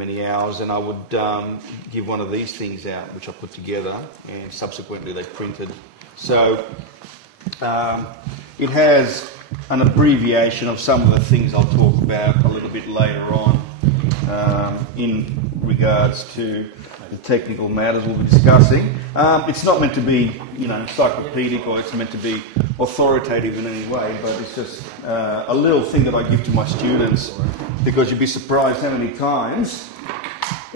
many hours, and I would give one of these things out, which I put together, and subsequently they printed. So it has an abbreviation of some of the things I'll talk about a little bit later on in regards to the technical matters we'll be discussing. It's not meant to be, encyclopedic, or it's meant to be authoritative in any way, but it's just a little thing that I give to my students, because you'd be surprised how many times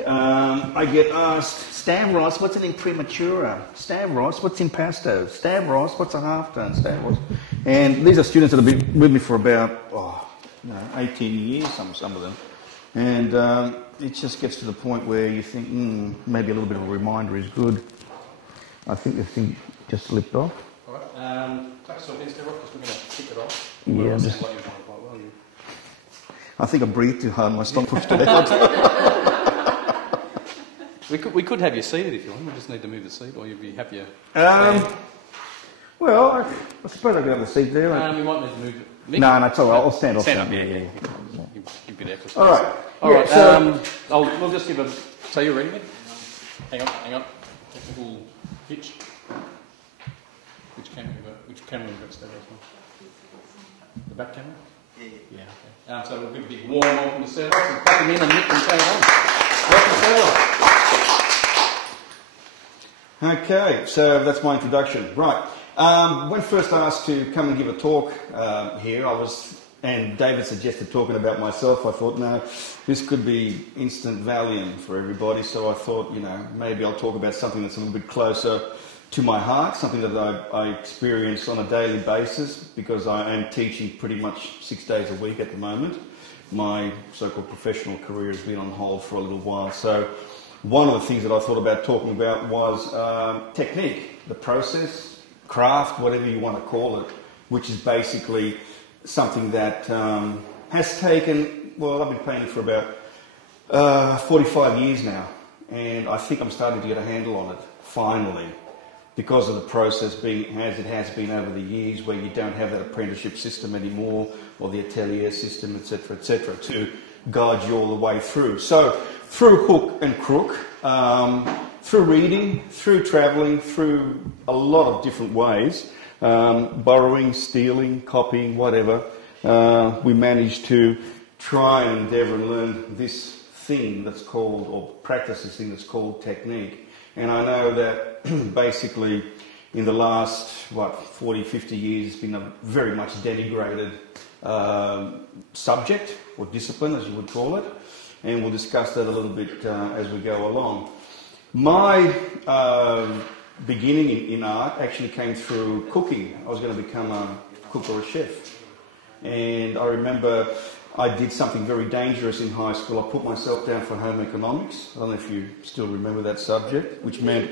I get asked, Stavros, what's an imprimatura? Stavros, what's impasto? Stavros, what's a half-tone? Stavros. And these are students that have been with me for about 18 years, some of them. And it just gets to the point where you think, maybe a little bit of a reminder is good. I think the thing just slipped off. All right. Take us off against the rock, because we're going to kick it off. I think I breathed too hard and my stomach pushed it out. We could have you seated if you want. We just need to move the seat, or you'd be happier. Well, I suppose I could have the seat there. We might need to move it. No, it's all right. I'll stand off. Stand up, yeah. Give a bit extra space. All right. All right. So we'll just give a. So you're ready, mate? Hang on. Technical hitch. Which camera have you got? Stavros? The back camera? Yeah. Okay. So we'll give a big warm welcome to Stavros, and clap him in and Nick and say on. Welcome, Stavros. Okay, so that's my introduction. Right. When first asked to come and give a talk here, and David suggested talking about myself, I thought, no, this could be instant Valium for everybody, so I thought, maybe I'll talk about something that's a little bit closer to my heart, something that I experience on a daily basis, because I am teaching pretty much 6 days a week at the moment. My so-called professional career has been on hold for a little while, so one of the things that I thought about talking about was technique, the process, craft, whatever you want to call it, which is basically something that has taken, I've been painting for about 45 years now, and I think I'm starting to get a handle on it, finally, because of the process being as it has been over the years, where you don't have that apprenticeship system anymore, or the atelier system, etc., to guide you all the way through. So, through hook and crook, through reading, through travelling, through a lot of different ways, borrowing, stealing, copying, whatever, we managed to try and endeavour and learn this thing that's called, or practice this thing that's called technique. And I know that basically in the last, 40, 50 years, it's been a very much denigrated subject, or discipline as you would call it, and we'll discuss that a little bit as we go along. My beginning in art actually came through cooking. I was going to become a cook or a chef, and I remember I did something very dangerous in high school. I put myself down for home economics. I don't know if you still remember that subject, which meant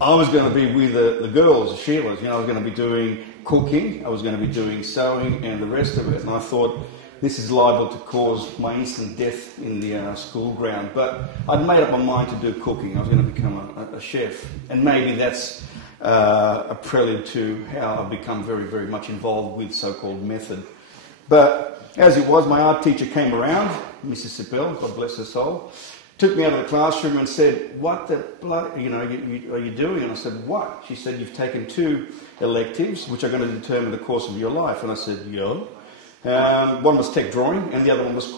I was going to be with the girls, the Sheilas. I was going to be doing cooking, I was going to be doing sewing and the rest of it. And I thought, this is liable to cause my instant death in the school ground. But I'd made up my mind to do cooking. I was going to become a chef. And maybe that's a prelude to how I've become very, very much involved with so-called method. But as it was, my art teacher came around, Mrs. Sipel, God bless her soul, took me out of the classroom and said, what the blood, are you doing? And I said, what? She said, you've taken 2 electives, which are going to determine the course of your life. And I said, yeah. One was tech drawing, and the other one was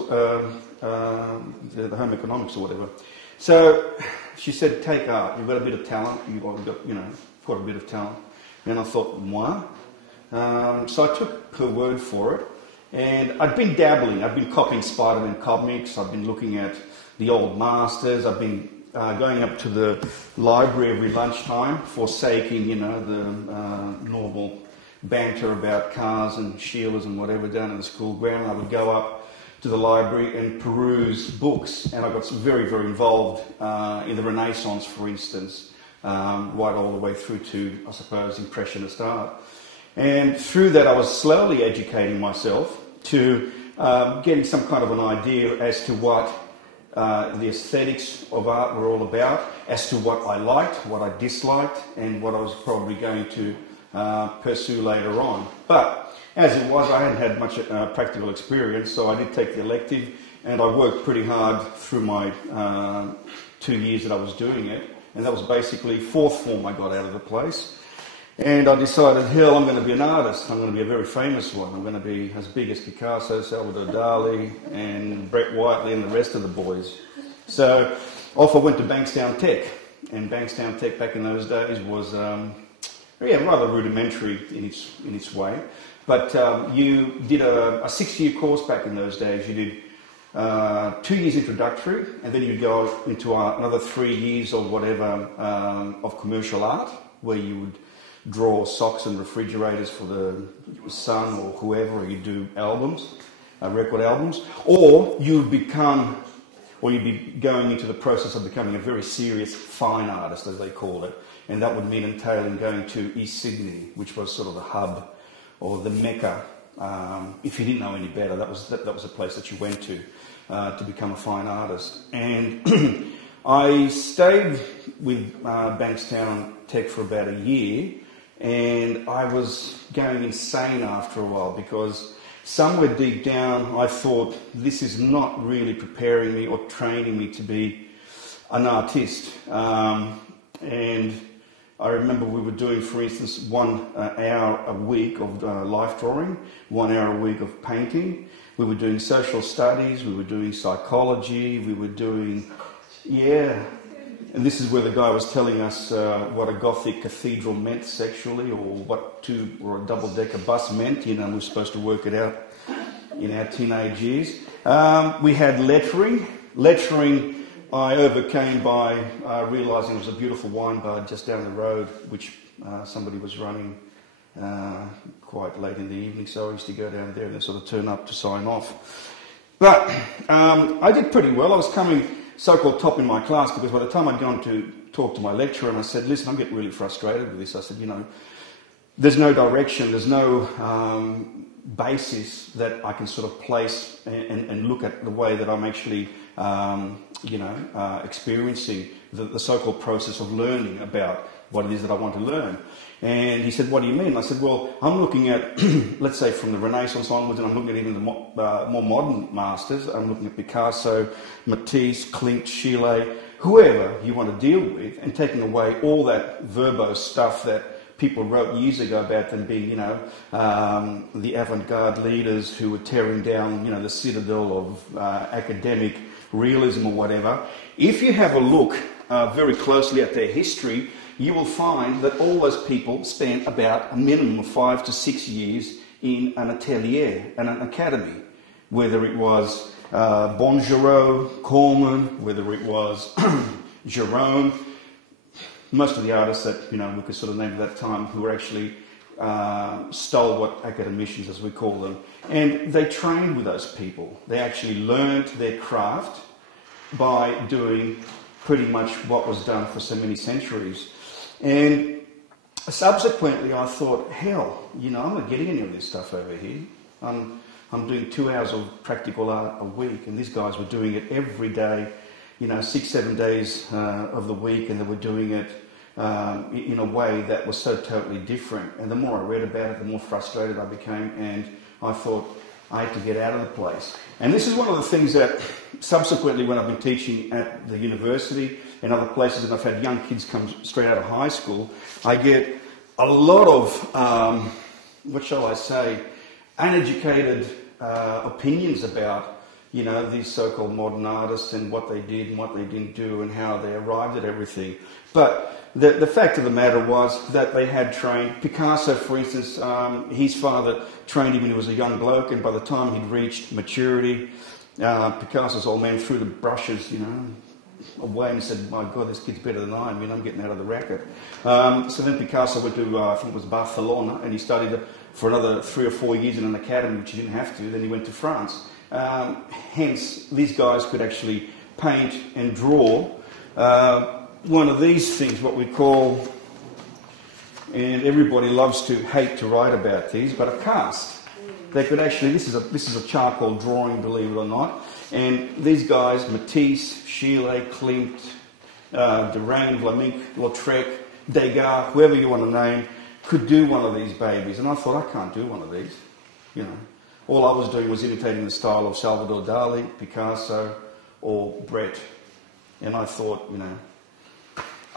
the home economics or whatever. So she said, take art. You've got a bit of talent. You've got a bit of talent. And I thought, what? So I took her word for it. And I'd been dabbling. I'd been copying Spider-Man comics. I've been looking at the old masters. I've been going up to the library every lunchtime, forsaking, the normal banter about cars and Sheilas and whatever down in the school ground. I would go up to the library and peruse books, and I got very, very involved in the Renaissance, for instance, right all the way through to, I suppose, Impressionist art. And through that I was slowly educating myself to getting some kind of an idea as to what the aesthetics of art were all about, as to what I liked, what I disliked, and what I was probably going to pursue later on. But as it was, I hadn't had much practical experience, so I did take the elective, and I worked pretty hard through my 2 years that I was doing it, and that was basically fourth form I got out of the place. And I decided, hell, I'm going to be an artist. I'm going to be a very famous one. I'm going to be as big as Picasso, Salvador Dali, and Brett Whiteley and the rest of the boys. So off I went to Bankstown Tech. And Bankstown Tech back in those days was rather rudimentary in its way. But you did a 6-year course back in those days. You did 2 years introductory, and then you'd go into another 3 years or whatever of commercial art, where you would draw socks and refrigerators for the son or whoever, or you do albums, record albums, or you'd be going into the process of becoming a very serious fine artist, as they called it, and that would mean entailing going to East Sydney, which was sort of the hub or the mecca. If you didn't know any better, that was the place that you went to become a fine artist. And I stayed with Bankstown Tech for about a year. And I was going insane after a while, because somewhere deep down I thought this is not really preparing me or training me to be an artist. And I remember we were doing, for instance, 1 hour a week of life drawing, 1 hour a week of painting. We were doing social studies, we were doing psychology, we were doing, and this is where the guy was telling us what a Gothic cathedral meant sexually, or what a double-decker bus meant. We were supposed to work it out in our teenage years. We had lettering. Lettering I overcame by realising it was a beautiful wine bar just down the road, which somebody was running quite late in the evening, so I used to go down there and then sort of turn up to sign off. But I did pretty well. I was coming so-called top in my class, because by the time I'd gone to talk to my lecturer and I said, listen, I'm getting really frustrated with this. I said, there's no direction, there's no basis that I can sort of place and look at the way that I'm actually, experiencing the so-called process of learning about what it is that I want to learn. And he said, what do you mean? I said, well, I'm looking at, let's say, from the Renaissance onwards, and I'm looking at even the more modern masters. I'm looking at Picasso, Matisse, Klimt, Schiele, whoever you want to deal with, and taking away all that verbose stuff that people wrote years ago about them being, the avant-garde leaders who were tearing down, the citadel of academic realism or whatever. If you have a look very closely at their history, you will find that all those people spent about a minimum of 5 to 6 years in an atelier and an academy, whether it was Bongerot, Corman, whether it was Jerome. Most of the artists that we could sort of name at that time who were actually stalwart academicians, as we call them, and they trained with those people. They actually learned their craft by doing pretty much what was done for so many centuries. And subsequently I thought, hell, I'm not getting any of this stuff over here. I'm doing 2 hours of practical art a week, and these guys were doing it every day, 6-7 days of the week, and they were doing it in a way that was so totally different. And the more I read about it, the more frustrated I became, and I thought I had to get out of the place. And this is one of the things that subsequently, when I've been teaching at the university and other places, and I've had young kids come straight out of high school, I get a lot of, uneducated opinions about, these so-called modern artists and what they did and what they didn't do and how they arrived at everything. But the fact of the matter was that they had trained. Picasso, for instance, his father trained him when he was a young bloke, and by the time he'd reached maturity, Picasso's old man threw the brushes, away and said, my God, this kid's better than I am, I'm getting out of the racket. So then Picasso went to, I think it was Barcelona, and he studied for another 3 or 4 years in an academy, which he didn't have to. Then he went to France. Hence, these guys could actually paint and draw one of these things, what we call, and everybody loves to hate to write about these, but a cast. They could actually, this is a charcoal drawing, believe it or not, and these guys, Matisse, Schiele, Klimt, Derivan, Vlaminck, Lautrec, Degas, whoever you want to name, could do one of these babies. And I thought, I can't do one of these, All I was doing was imitating the style of Salvador Dali, Picasso, or Brett. And I thought,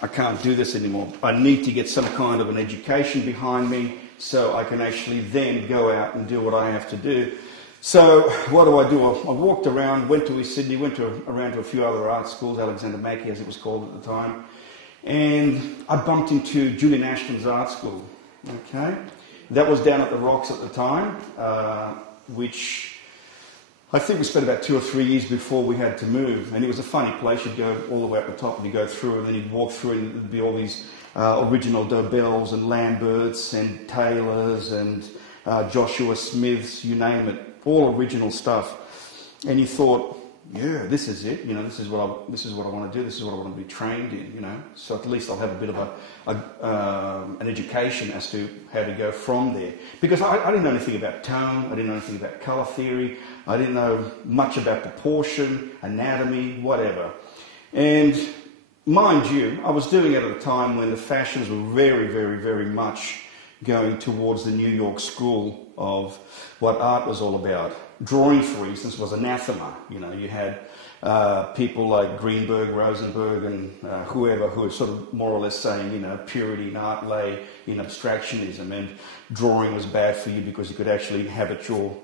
I can't do this anymore. I need to get some kind of an education behind me so I can actually then go out and do what I have to do. So what do? I walked around, went to East Sydney, around to a few other art schools, Alexander Mackie as it was called at the time, and I bumped into Julian Ashton's art school. Okay, that was down at the Rocks at the time, which I think we spent about 2 or 3 years before we had to move, and it was a funny place. You'd go all the way up the top and you'd go through, and then you'd walk through and there'd be all these original Dobells and Lamberts and Taylors and Joshua Smiths, you name it, all original stuff. And you thought, yeah, this is it, this is what I want to do, this is what I want to be trained in, so at least I'll have a bit of an education as to how to go from there. Because I didn't know anything about tone, I didn't know anything about colour theory, I didn't know much about proportion, anatomy, whatever. And mind you, I was doing it at a time when the fashions were very, very, very much going towards the New York school of what art was all about. Drawing, for instance, was anathema. You had people like Greenberg, Rosenberg, and whoever who were sort of more or less saying, purity in art lay in abstractionism, and drawing was bad for you because you could actually inhabit your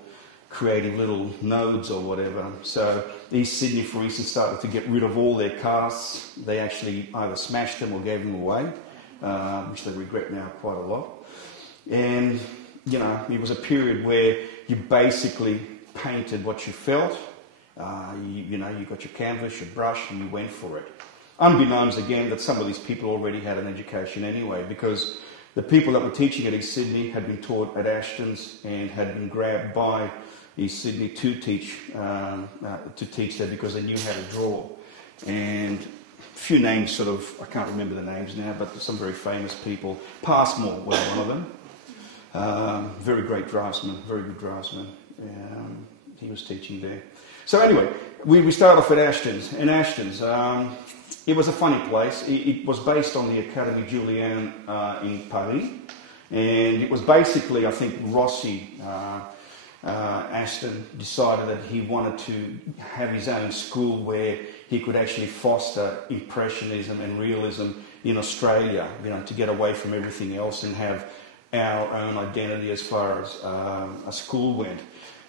creative little nodes or whatever. So East Sydney, for instance, started to get rid of all their casts. They actually either smashed them or gave them away, which they regret now quite a lot. And, it was a period where you basically painted what you felt. You got your canvas, your brush, and you went for it. Unbeknownst again that some of these people already had an education anyway, because the people that were teaching at East Sydney had been taught at Ashton's and had been grabbed by East Sydney to teach there because they knew how to draw. And a few names I can't remember the names now, but some very famous people. Passmore was one of them. Very great draftsman, very good draftsman. He was teaching there. So anyway, we started off at Ashton's. And Ashton's, it was a funny place. It was based on the Académie Julian in Paris. And it was basically, I think, Rossi, Ashton, decided that he wanted to have his own school where he could actually foster impressionism and realism in Australia, to get away from everything else and have our own identity as far as a school went.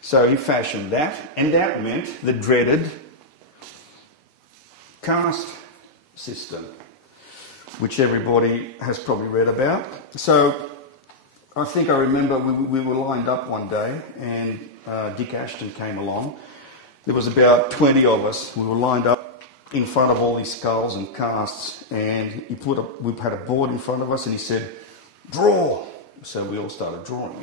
So he fashioned that, and that meant the dreaded caste system, which everybody has probably read about. So I think I remember we were lined up one day, and Dick Ashton came along. There was about 20 of us. We were lined up in front of all these skulls and casts, and we had a board in front of us, and he said, "Draw." So we all started drawing,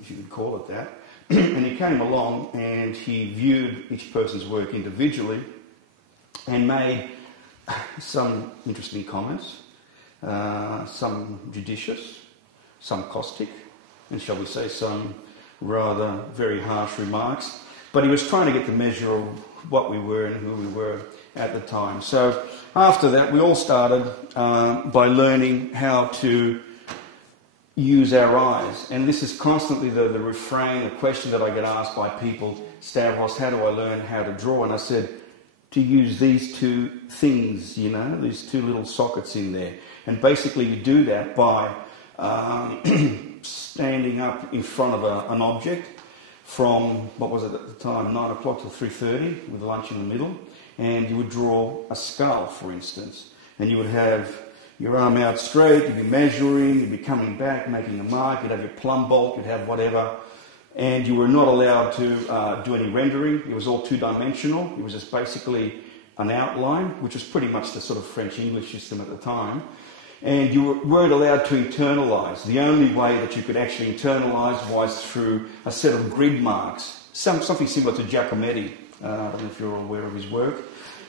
if you could call it that. And he came along and he viewed each person's work individually and made some interesting comments, some judicious, some caustic, and shall we say some rather very harsh remarks. But he was trying to get the measure of what we were and who we were at the time. So after that, we all started by learning how to use our eyes. And this is constantly the refrain, the question that I get asked by people, "Stavros, how do I learn how to draw?" And I said, to use these two things, these two little sockets in there. And basically you do that by standing up in front of an object from, what was it at the time, 9 o'clock till 3:30 with lunch in the middle. And you would draw a skull, for instance. And you would have your arm out straight, you'd be measuring, you'd be coming back, making a mark, you'd have your plumb bolt, you'd have whatever. And you were not allowed to do any rendering. It was all two-dimensional. It was just basically an outline, which was pretty much the sort of French-English system at the time. And you weren't allowed to internalise. The only way that you could actually internalise was through a set of grid marks, something similar to Giacometti. I don't know if you're aware of his work.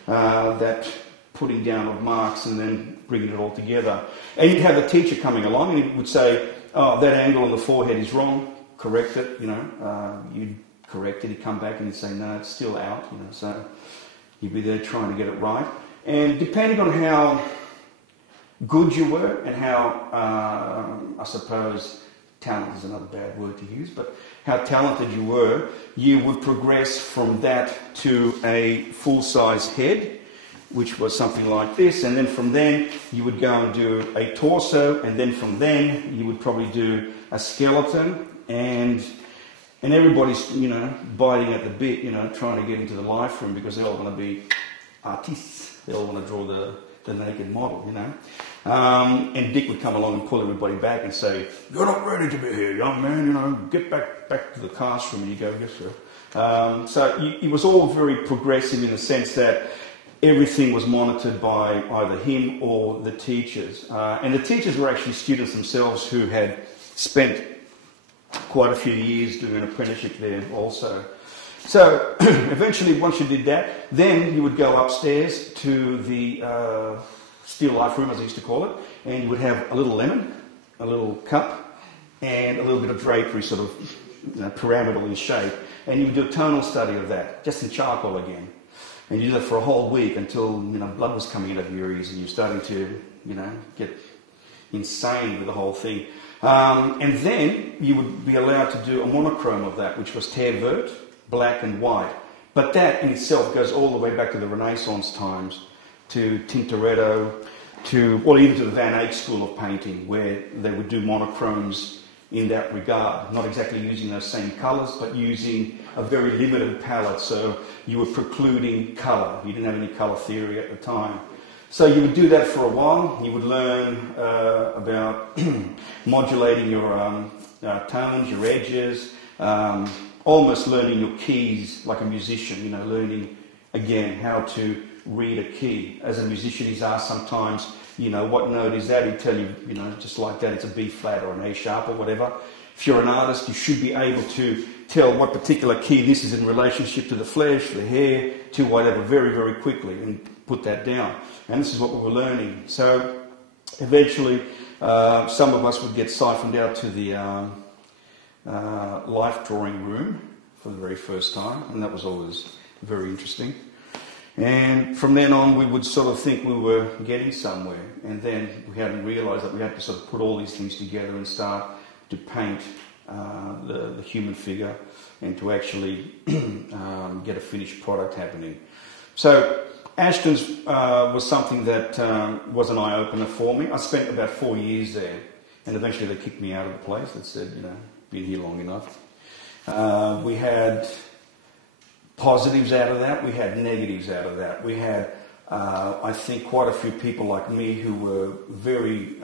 That putting down of marks and then bringing it all together. And you'd have a teacher coming along and he would say, "Oh, that angle on the forehead is wrong, correct it," you'd correct it, he'd come back and he'd say, "No, it's still out," so you'd be there trying to get it right. And depending on how good you were and how, I suppose, talent is another bad word to use, but how talented you were, you would progress from that to a full-size head, which was something like this, and then from then you would go and do a torso, and then from then you would probably do a skeleton, and everybody's, you know, biting at the bit, you know, trying to get into the life room because they all want to be artists. They all want to draw the naked model, you know. And Dick would come along and pull everybody back and say, "You're not ready to be here, young man, you know, get back to the classroom." And you go, "Yes, sir." So it was all very progressive in the sense that everything was monitored by either him or the teachers. And the teachers were actually students themselves who had spent quite a few years doing an apprenticeship there also. So eventually, once you did that, then you would go upstairs to the still life room, as I used to call it, and you would have a little lemon, a little cup, and a little bit of drapery, sort of, you know, pyramidal in shape, and you would do a tonal study of that, just in charcoal again. And you do that for a whole week until, you know, blood was coming out of your ears and you're starting to, you know, get insane with the whole thing. And then you would be allowed to do a monochrome of that, which was terre verte, black and white. But that in itself goes all the way back to the Renaissance times, to Tintoretto, even to the Van Eyck school of painting, where they would do monochromes in that regard, not exactly using those same colours, but using a very limited palette, so you were precluding colour. You didn't have any colour theory at the time. So you would do that for a while. You would learn about modulating your tones, your edges, almost learning your keys like a musician, you know, learning, again, how to read a key. As a musician, he's asked sometimes, you know, what note is that? He'd tell you, you know, just like that, it's a B flat or an A sharp or whatever. If you're an artist, you should be able to tell what particular key this is in relationship to the flesh, the hair, to whatever, very, very quickly, and put that down. And this is what we were learning. So eventually, some of us would get siphoned out to the life drawing room for the very first time, and that was always very interesting. And from then on, we would sort of think we were getting somewhere, and then we hadn't realised that we had to sort of put all these things together and start to paint the human figure and to actually get a finished product happening. So Ashton's was something that was an eye-opener for me. I spent about 4 years there, and eventually they kicked me out of the place. They said, you know, been here long enough. We had positives out of that, we had negatives out of that. We had, I think, quite a few people like me who were very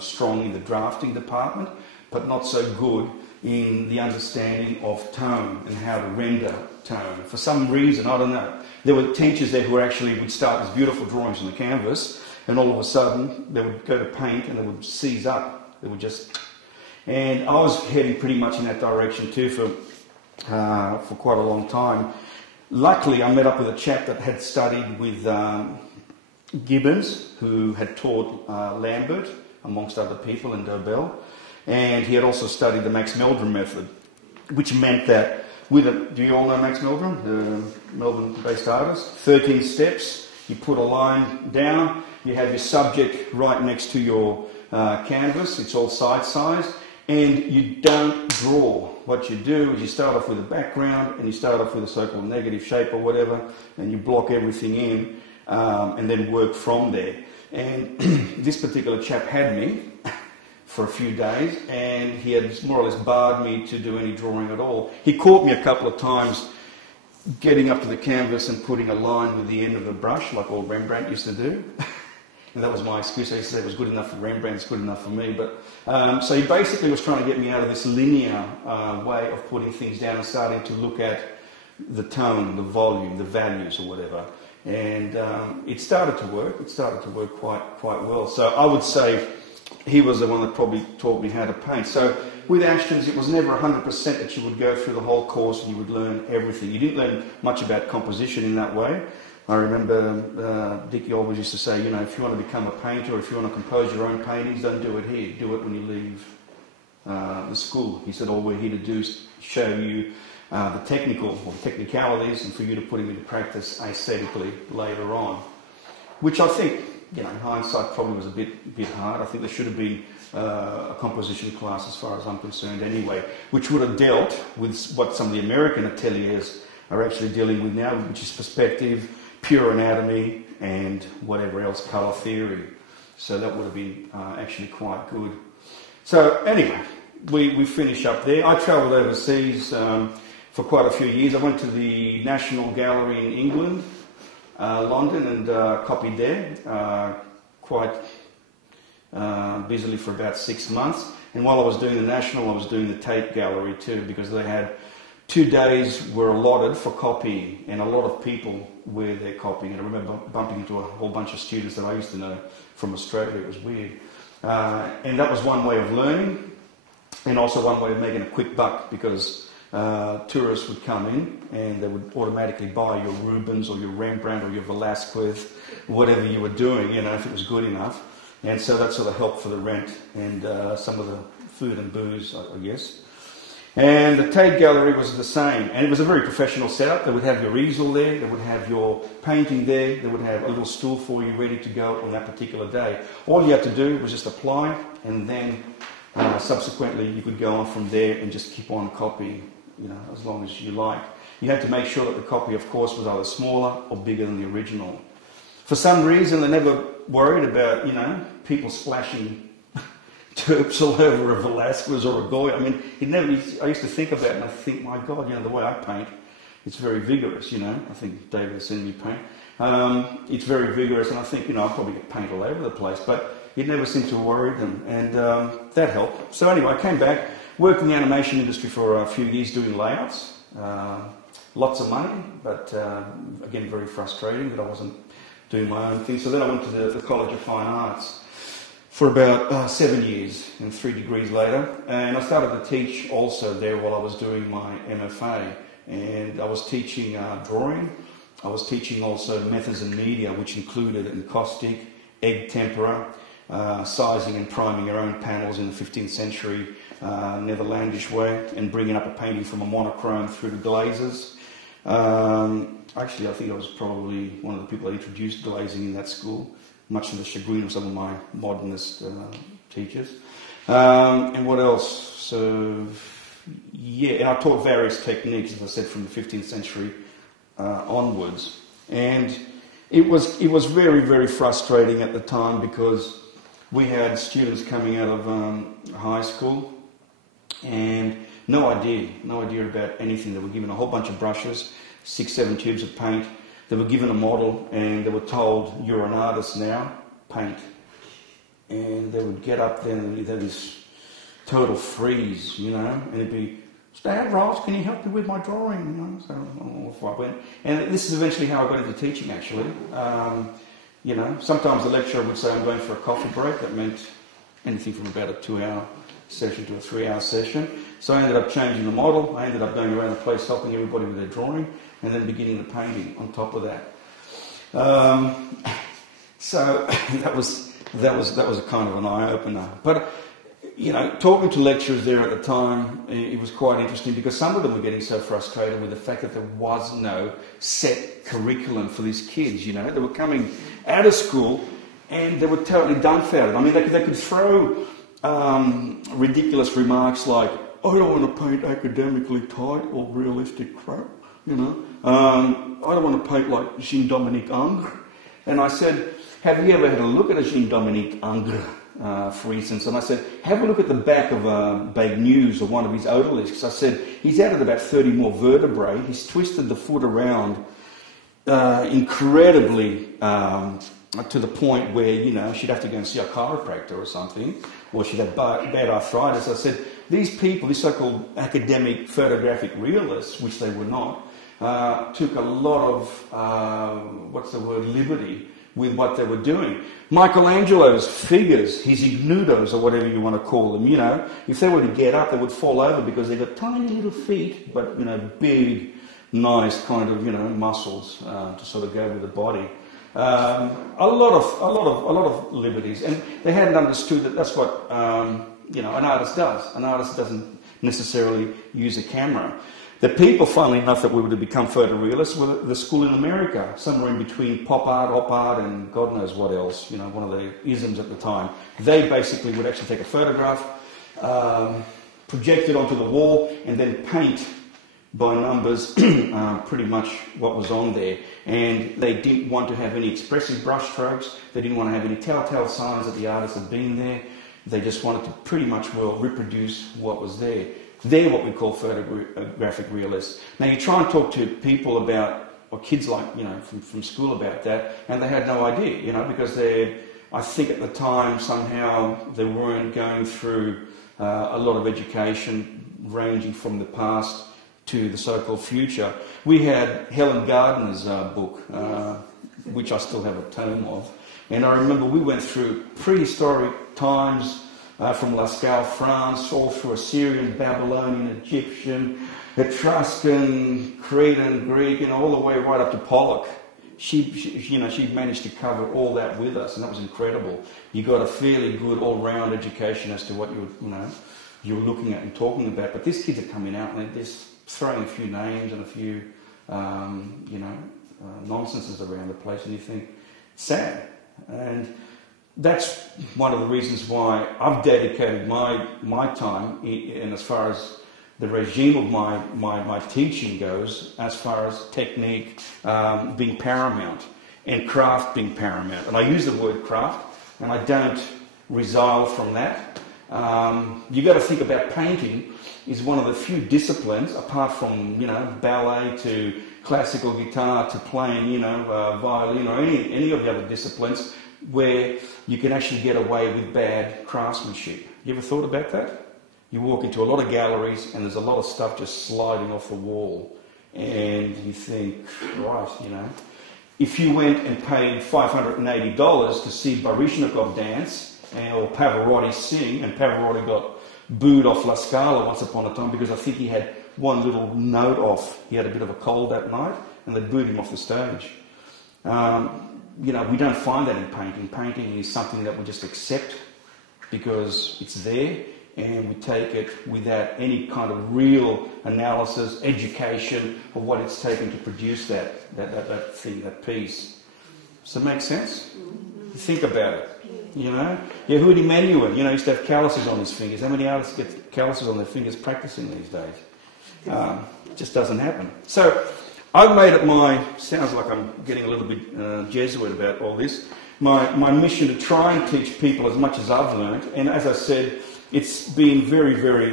strong in the drafting department, but not so good in the understanding of tone and how to render tone. For some reason, I don't know, there were teachers there who actually would start as beautiful drawings on the canvas, and all of a sudden they would go to paint and they would seize up. They would just... And I was heading pretty much in that direction too for quite a long time. Luckily, I met up with a chap that had studied with Gibbons, who had taught Lambert, amongst other people, in Dobell. And he had also studied the Max Meldrum method, which meant that do you all know Max Meldrum, the Melbourne-based artist? 13 steps, you put a line down, you have your subject right next to your canvas, it's all side-sized, and you don't draw. What you do is you start off with a background and you start off with a so-called negative shape or whatever, and you block everything in and then work from there. And this particular chap had me for a few days, and he had more or less barred me to do any drawing at all. He caught me a couple of times getting up to the canvas and putting a line with the end of the brush, like old Rembrandt used to do. And that was my excuse. I used to say it was good enough for Rembrandt, it's good enough for me. But so he basically was trying to get me out of this linear way of putting things down and starting to look at the tone, the volume, the values or whatever. And it started to work. It started to work quite well. So I would say he was the one that probably taught me how to paint. So with Ashton's, it was never 100% that you would go through the whole course and you would learn everything. You didn't learn much about composition in that way. I remember Dickie always used to say, you know, if you want to become a painter or if you want to compose your own paintings, don't do it here. Do it when you leave the school. He said, all we're here to do is show you the technicalities and for you to put them into practice aesthetically later on. Which I think in hindsight, probably was a bit hard. I think there should have been a composition class, as far as I'm concerned, anyway, which would have dealt with what some of the American ateliers are actually dealing with now, which is perspective, pure anatomy, and whatever else, colour theory. So that would have been actually quite good. So anyway, we finish up there. I travelled overseas for quite a few years. I went to the National Gallery in England, London, and copied there quite busily for about 6 months. And while I was doing the National, I was doing the Tate Gallery too, because they had 2 days were allotted for copying, and a lot of people were there copying. And I remember bumping into a whole bunch of students that I used to know from Australia. It was weird. And that was one way of learning, and also one way of making a quick buck, because tourists would come in and they would automatically buy your Rubens or your Rembrandt or your Velasquez, whatever you were doing, if it was good enough. And so that sort of helped for the rent and some of the food and booze, I guess. And the Tate Gallery was the same, and it was a very professional setup. They would have your easel there, they would have your painting there, they would have a little stool for you ready to go on that particular day. All you had to do was just apply, and then subsequently you could go on from there and just keep on copying, as long as you liked. You had to make sure that the copy, of course, was either smaller or bigger than the original. For some reason, they never worried about, people splashing terps all over a Velasquez or a Goya. I mean, I used to think about it, and I think, my God, the way I paint, it's very vigorous, I think David has seen me paint. It's very vigorous, and I think, I'll probably get paint all over the place, but it never seemed to worry them, and that helped. So anyway, I came back, worked in the animation industry for a few years doing layouts. Lots of money, but again, very frustrating that I wasn't doing my own thing. So then I went to the College of Fine Arts for about 7 years and 3 degrees later, and I started to teach also there while I was doing my MFA, and I was teaching drawing. I was teaching also methods and media, which included encaustic, egg tempera, sizing and priming your own panels in the 15th century Netherlandish way, and bringing up a painting from a monochrome through the glazes. Actually, I think I was probably one of the people that introduced glazing in that school, much to the chagrin of some of my modernist teachers. And what else? So, yeah, and I taught various techniques, as I said, from the 15th century onwards. And it was very, very frustrating at the time, because we had students coming out of high school and no idea about anything. They were given a whole bunch of brushes, 6, 7 tubes of paint. They were given a model and they were told, you're an artist now, paint. And they would get up there and they'd have this total freeze, and it'd be, Stavros, can you help me with my drawing? So off I went. And this is eventually how I got into teaching, actually. Sometimes the lecturer would say, I'm going for a coffee break. That meant anything from about a 2-hour session to a 3-hour session. So I ended up changing the model. I ended up going around the place helping everybody with their drawing, and then beginning the painting on top of that. So that was a kind of an eye-opener. But talking to lecturers there at the time, it was quite interesting, because some of them were getting so frustrated with the fact that there was no set curriculum for these kids. They were coming out of school and they were totally dumbfounded. I mean, they could throw ridiculous remarks like, I don't want to paint academically tight or realistic crap, I don't want to paint like Jean-Dominique Ingres. And I said, have you ever had a look at a Jean-Dominique Ingres, for instance? And I said, have a look at the back of Big News or one of his odalisques. I said, he's added about 30 more vertebrae. He's twisted the foot around incredibly to the point where, she'd have to go and see a chiropractor or something, or she'd have bad arthritis. I said, these people, these so-called academic photographic realists, which they were not, took a lot of, liberty with what they were doing. Michelangelo's figures, his ignudos, or whatever you want to call them, if they were to get up, they would fall over because they've got tiny little feet, but, big, nice kind of, muscles to sort of go with the body. A lot of liberties, and they hadn't understood that that's what an artist does. An artist doesn't necessarily use a camera. The people, funnily enough, that we would have become photorealists were the school in America, somewhere in between pop art, op art, and God knows what else, you know, one of the isms at the time. They basically would actually take a photograph, project it onto the wall, and then paint by numbers pretty much what was on there. And they didn't want to have any expressive brush strokes, they didn't want to have any telltale signs that the artist had been there. They just wanted to pretty much reproduce what was there. They're what we call photographic realists. Now you try and talk to people about, or kids like, you know, from school about that, and they had no idea, you know, because I think at the time somehow they weren't going through a lot of education ranging from the past to the so-called future. We had Helen Gardner's book, which I still have a tome of, and I remember we went through prehistoric times, from Lascaux, France, all through Assyrian, Babylonian, Egyptian, Etruscan, Cretan, Greek, you know, all the way right up to Pollock. She managed to cover all that with us, and that was incredible. You got a fairly good all-round education as to what you were looking at and talking about. But these kids are coming out and they're just throwing a few names and a few, nonsenses around the place, and you think, sad. And that's one of the reasons why I've dedicated my time, and as far as the regime of my teaching goes, as far as technique being paramount and craft being paramount. And I use the word craft, and I don't resile from that. You've got to think about painting is one of the few disciplines, apart from, you know, ballet to classical guitar to playing, violin or any of the other disciplines, where you can actually get away with bad craftsmanship. You ever thought about that? You walk into a lot of galleries and there's a lot of stuff just sliding off the wall, and you think, right, you know, if you went and paid $580 to see Baryshnikov dance or Pavarotti sing, and Pavarotti got booed off La Scala once upon a time because I think he had one little note off. He had a bit of a cold that night and they booed him off the stage. We don't find that in painting. Painting is something that we just accept because it's there, and we take it without any kind of real analysis, education of what it's taken to produce that thing, that piece. Does that make sense? Think about it. You know, Yehudi Menuhin, used to have calluses on his fingers. How many artists get calluses on their fingers practicing these days? It just doesn't happen. So I've made it sounds like I'm getting a little bit Jesuit about all this, my mission to try and teach people as much as I've learned. And as I said, it's been very, very,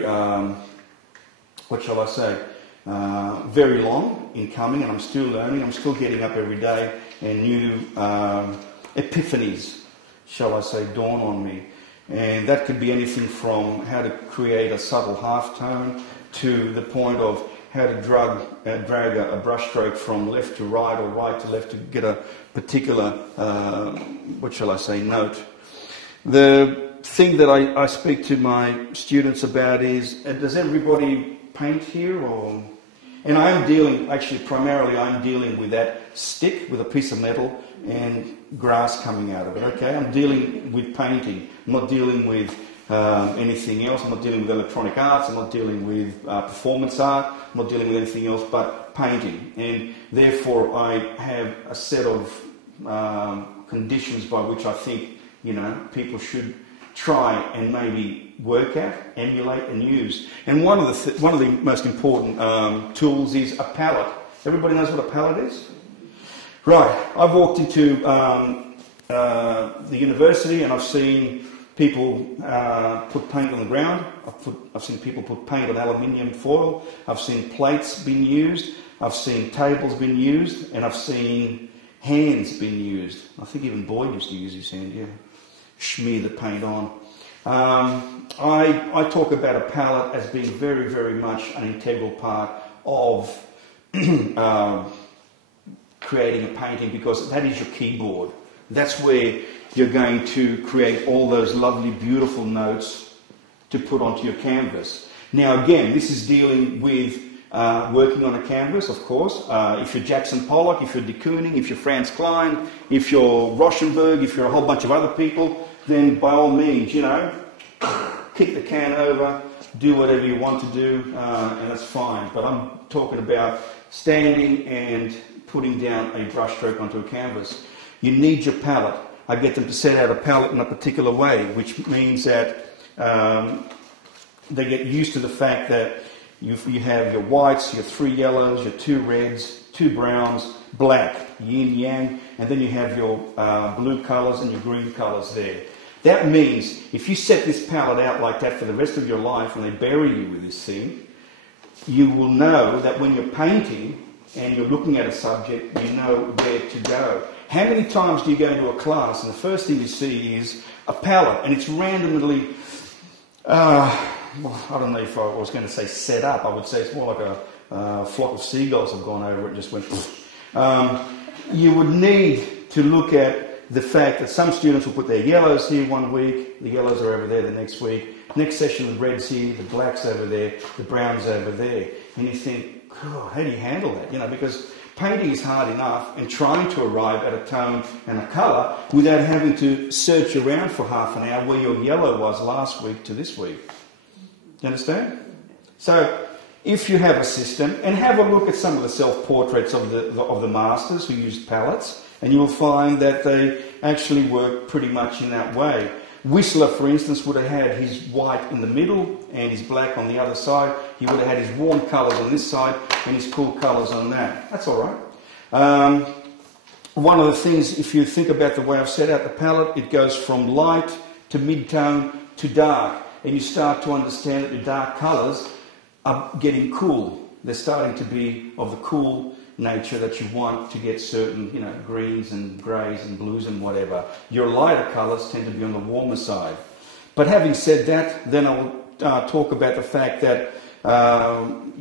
very long in coming, and I'm still learning. I'm still getting up every day, and new epiphanies, shall I say, dawn on me. And that could be anything from how to create a subtle halftone to the point of how to drag a brushstroke from left to right or right to left to get a particular, note. The thing that I speak to my students about is, does everybody paint here? And I'm dealing with that stick with a piece of metal and grass coming out of it, okay? I'm dealing with painting. I'm not dealing with anything else. I'm not dealing with electronic arts. I'm not dealing with performance art. I'm not dealing with anything else but painting. And therefore, I have a set of conditions by which I think, people should try and maybe work at, emulate, and use. And one of the most important tools is a palette. Everybody knows what a palette is? Right. I've walked into the university and I've seen people put paint on the ground. I've seen people put paint on aluminium foil. I've seen plates being used. I've seen tables being used, and I've seen hands being used. I think even Boyd used to use his hand, yeah. Smear the paint on. I talk about a palette as being very, very much an integral part of creating a painting, because that is your keyboard. That's where you're going to create all those lovely, beautiful notes to put onto your canvas. Now, again, this is dealing with working on a canvas, of course. If you're Jackson Pollock, if you're de Kooning, if you're Franz Klein, if you're Rauschenberg, if you're a whole bunch of other people, then by all means, kick the can over, do whatever you want to do, and that's fine. But I'm talking about standing and putting down a brushstroke onto a canvas. You need your palette. I get them to set out a palette in a particular way, which means that they get used to the fact that you have your whites, your 3 yellows, your 2 reds, 2 browns, black, yin, yang, and then you have your blue colours and your green colours there. That means if you set this palette out like that for the rest of your life and they bury you with this thing, you will know that when you're painting and you're looking at a subject, you know where to go. How many times do you go into a class and the first thing you see is a palette and it's randomly, well, I don't know if I was going to say set up. I would say it's more like a flock of seagulls have gone over it and just went. You would need to look at the fact that some students will put their yellows here one week, the yellows are over there the next week, next session the reds here, the blacks over there, the browns over there. And you think, God, how do you handle that? You know, because painting is hard enough and trying to arrive at a tone and a colour without having to search around for half an hour where your yellow was last week to this week. You understand? So if you have a system, and have a look at some of the self-portraits of the masters who used palettes, and you will find that they actually work pretty much in that way. Whistler, for instance, would have had his white in the middle and his black on the other side. He would have had his warm colours on this side and his cool colours on that. That's all right. One of the things, if you think about the way I've set out the palette, it goes from light to mid-tone to dark. And you start to understand that the dark colours are getting cool. They're starting to be of the cool nature that you want to get certain, you know, greens and greys and blues and whatever. Your lighter colours tend to be on the warmer side. But having said that, then I'll talk about the fact that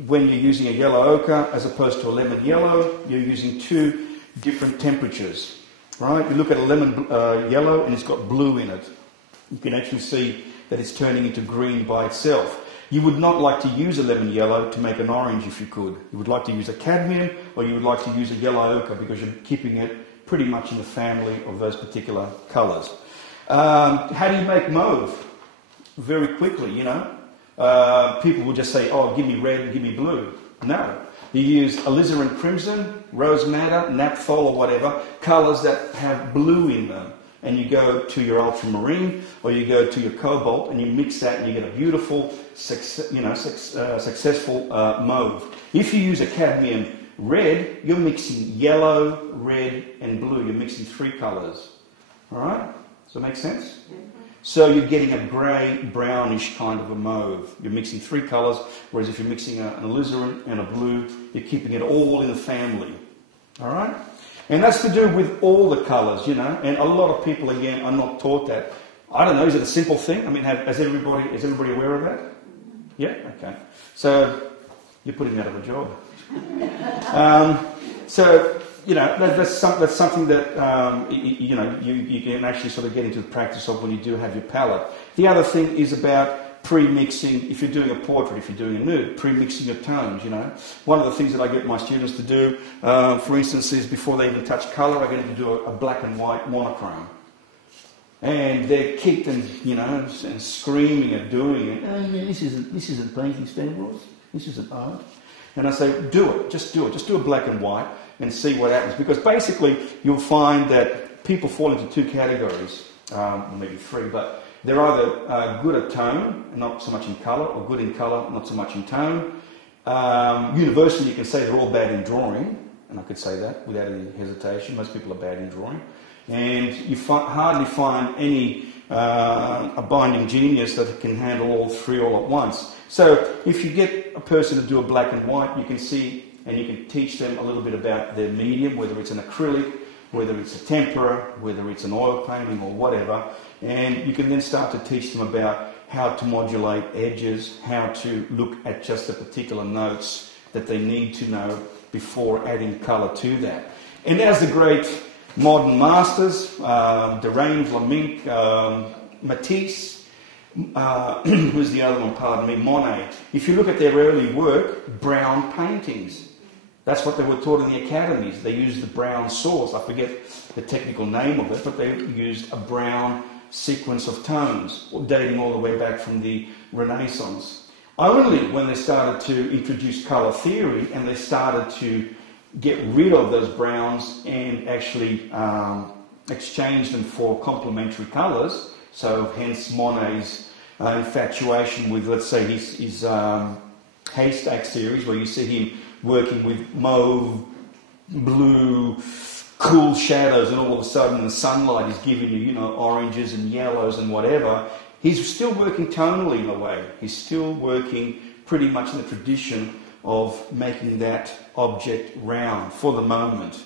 when you're using a yellow ochre as opposed to a lemon yellow, you're using 2 different temperatures. Right? You look at a lemon yellow and it's got blue in it. You can actually see that it's turning into green by itself. You would not like to use a lemon yellow to make an orange if you could. You would like to use a cadmium, or you would like to use a yellow ochre because you're keeping it pretty much in the family of those particular colours. How do you make mauve? Very quickly, you know. People will just say, oh, give me red and give me blue. No. You use alizarin crimson, rose madder, naphthol or whatever, colours that have blue in them. And you go to your ultramarine or you go to your cobalt and you mix that and you get a beautiful, successful mauve. If you use a cadmium red, you're mixing yellow, red and blue. You're mixing 3 colours. All right? Does that make sense? Mm-hmm. So you're getting a grey, brownish kind of a mauve. You're mixing 3 colours, whereas if you're mixing an alizarin and a blue, you're keeping it all in the family. All right? And that's to do with all the colours, you know, and a lot of people, again, are not taught that. I don't know, is it a simple thing? I mean, is everybody aware of that? Yeah? Okay. So, you're putting me out of a job. So, you know, that's something that, you know, you can actually sort of get into the practice of when you do have your palette. The other thing is about pre-mixing, if you're doing a portrait, if you're doing a nude, pre-mixing your tones, you know. One of the things that I get my students to do, for instance, is before they even touch colour, I get them to do a black and white monochrome. And they're kicked and, you know, and screaming and doing it. Oh, yeah, this isn't painting, Stavros. This isn't art. And I say, do it. Just do it. Just do a black and white and see what happens. Because basically, you'll find that people fall into 2 categories, maybe 3, but they're either good at tone, and not so much in colour, or good in colour, not so much in tone. Universally, you can say they're all bad in drawing, and I could say that without any hesitation. Most people are bad in drawing. And you hardly find any a binding genius that can handle all 3 all at once. So if you get a person to do a black and white, you can see and you can teach them a little bit about their medium, whether it's an acrylic, whether it's a tempera, whether it's an oil painting or whatever. And you can then start to teach them about how to modulate edges, how to look at just the particular notes that they need to know before adding colour to that. And as the great modern masters, Derivan, Vlaminck, Matisse, who's the other one, pardon me, Monet. If you look at their early work, brown paintings. That's what they were taught in the academies. They used the brown source. I forget the technical name of it, but they used a brown sequence of tones, dating all the way back from the Renaissance. Only when they started to introduce colour theory and they started to get rid of those browns and actually exchange them for complementary colours, so hence Monet's infatuation with, let's say, his haystack series, where you see him working with mauve, blue, cool shadows, and all of a sudden the sunlight is giving you, you know, oranges and yellows and whatever. He's still working tonally in a way. He's still working pretty much in the tradition of making that object round for the moment.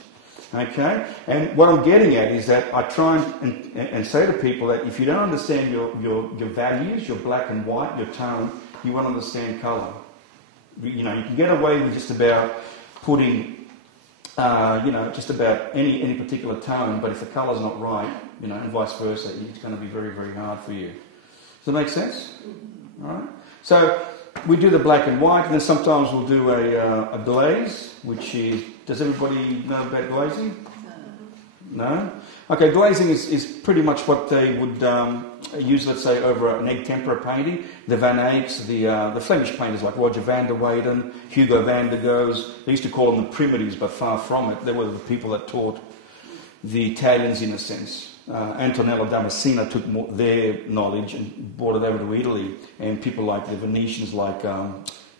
Okay? And what I'm getting at is that I try and say to people that if you don't understand your values, your black and white, your tone, you won't understand colour. You know, you can get away with just about putting, you know, just about any particular tone, but if the colour's not right, you know, and vice versa, it's going to be very, very hard for you. Does that make sense? All right. So we do the black and white, and then sometimes we'll do a glaze, which is... Does everybody know about glazing? No? Okay, glazing is pretty much what they would use, let's say, over an egg tempera painting. The Van Eycks, the Flemish painters like Roger van der Weyden, Hugo van der Goes, they used to call them the primitives, but far from it. They were the people that taught the Italians, in a sense. Antonello da Messina took their knowledge and brought it over to Italy, and people like the Venetians, like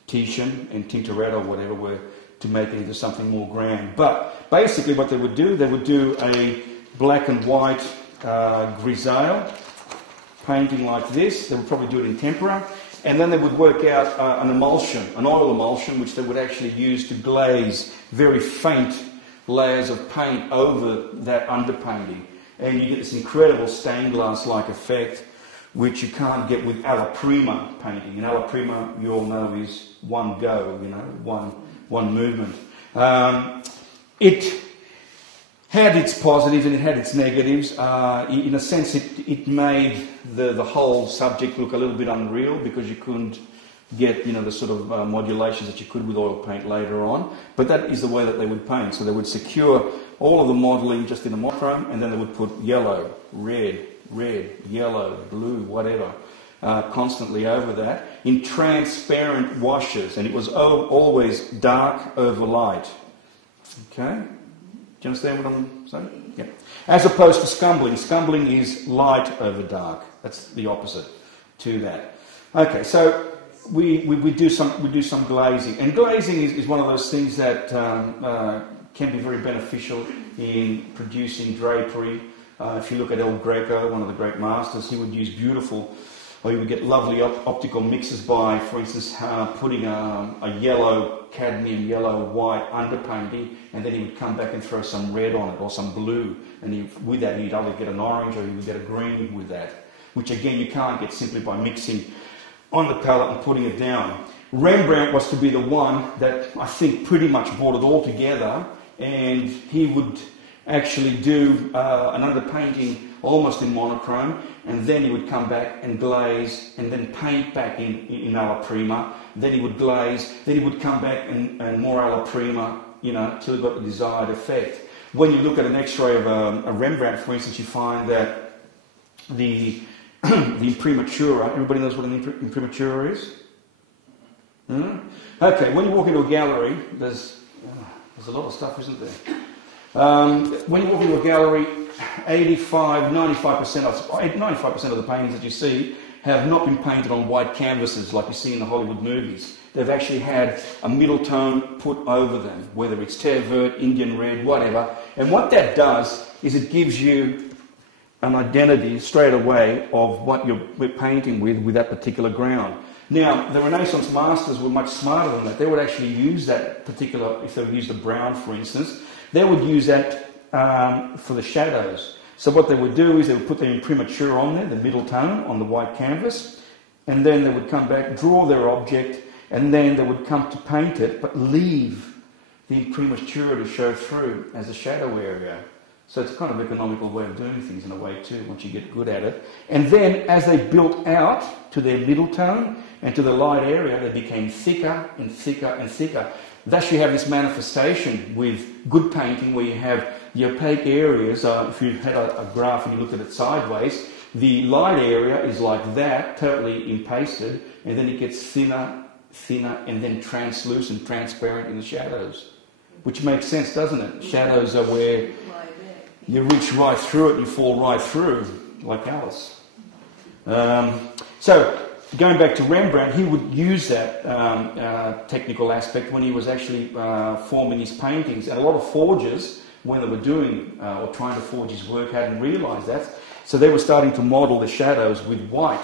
Titian and Tintoretto, whatever, were to make it into something more grand. But basically what they would do a black and white grisaille painting like this. They would probably do it in tempera, and then they would work out an emulsion, an oil emulsion, which they would actually use to glaze very faint layers of paint over that underpainting. And you get this incredible stained glass-like effect, which you can't get with alla prima painting. And alla prima, you all know, is one go, you know, one movement. It had its positives and it had its negatives. In a sense, it made the whole subject look a little bit unreal, because you couldn't get, you know, the sort of modulations that you could with oil paint later on. But that is the way that they would paint. So they would secure all of the modelling just in a monochrome, and then they would put yellow, red, yellow, blue, whatever, constantly over that in transparent washes, and it was always dark over light. Okay? Do you understand what I'm saying? Yeah. As opposed to scumbling. Scumbling is light over dark. That's the opposite to that. Okay, so we do some glazing, and glazing is one of those things that can be very beneficial in producing drapery. If you look at El Greco, one of the great masters, he would use beautiful, or he would get lovely optical mixes by, for instance, putting a yellow, cadmium yellow, white underpainting, and then he would come back and throw some red on it or some blue, and with that he'd either get an orange or he would get a green with that, which again you can't get simply by mixing on the palette and putting it down. Rembrandt was to be the one that I think pretty much brought it all together, and he would actually do an underpainting almost in monochrome, and then he would come back and glaze and then paint back in alla prima. Then he would glaze, then he would come back and more alla prima, you know, till he got the desired effect. When you look at an X-ray of a Rembrandt, for instance, you find that the imprimatura, everybody knows what an imprimatura is? Okay, when you walk into a gallery, there's a lot of stuff, isn't there? When you walk into a gallery, 95% of the paintings that you see have not been painted on white canvases like you see in the Hollywood movies. They've actually had a middle tone put over them, whether it's terre verte, Indian red, whatever. And what that does is it gives you an identity straight away of what you're painting with that particular ground. Now, the Renaissance masters were much smarter than that. They would actually use that particular, if they would use the brown, for instance, they would use that for the shadows. So what they would do is they would put their imprimatur on there, the middle tone, on the white canvas, and then they would come back, draw their object, and then they would come to paint it, but leave the imprimatur to show through as a shadow area. So it's a kind of economical way of doing things in a way too, once you get good at it. And then as they built out to their middle tone and to the light area, they became thicker and thicker and thicker. Thus you have this manifestation with good painting where you have the opaque areas. If you had a graph and you looked at it sideways, The light area is like that, totally impasted, and then it gets thinner, and then translucent, transparent in the shadows. Which makes sense, doesn't it? Shadows are where you reach right through it, you fall right through, like Alice. So, going back to Rembrandt, he would use that technical aspect when he was actually forming his paintings. And a lot of forgers, when they were doing or trying to forge his work, hadn't realised that. So they were starting to model the shadows with white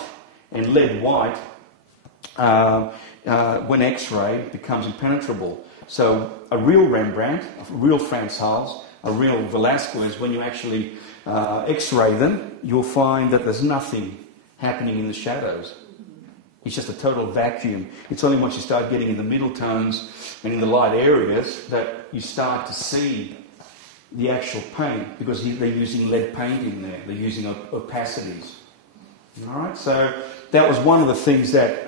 and lead white when X-ray becomes impenetrable. So a real Rembrandt, a real Frans Hals, a real Velasquez, when you actually X-ray them, you'll find that there's nothing happening in the shadows. It's just a total vacuum. It's only once you start getting in the middle tones and in the light areas that you start to see the actual paint, because they're using lead paint in there. They're using opacities. All right, so that was one of the things that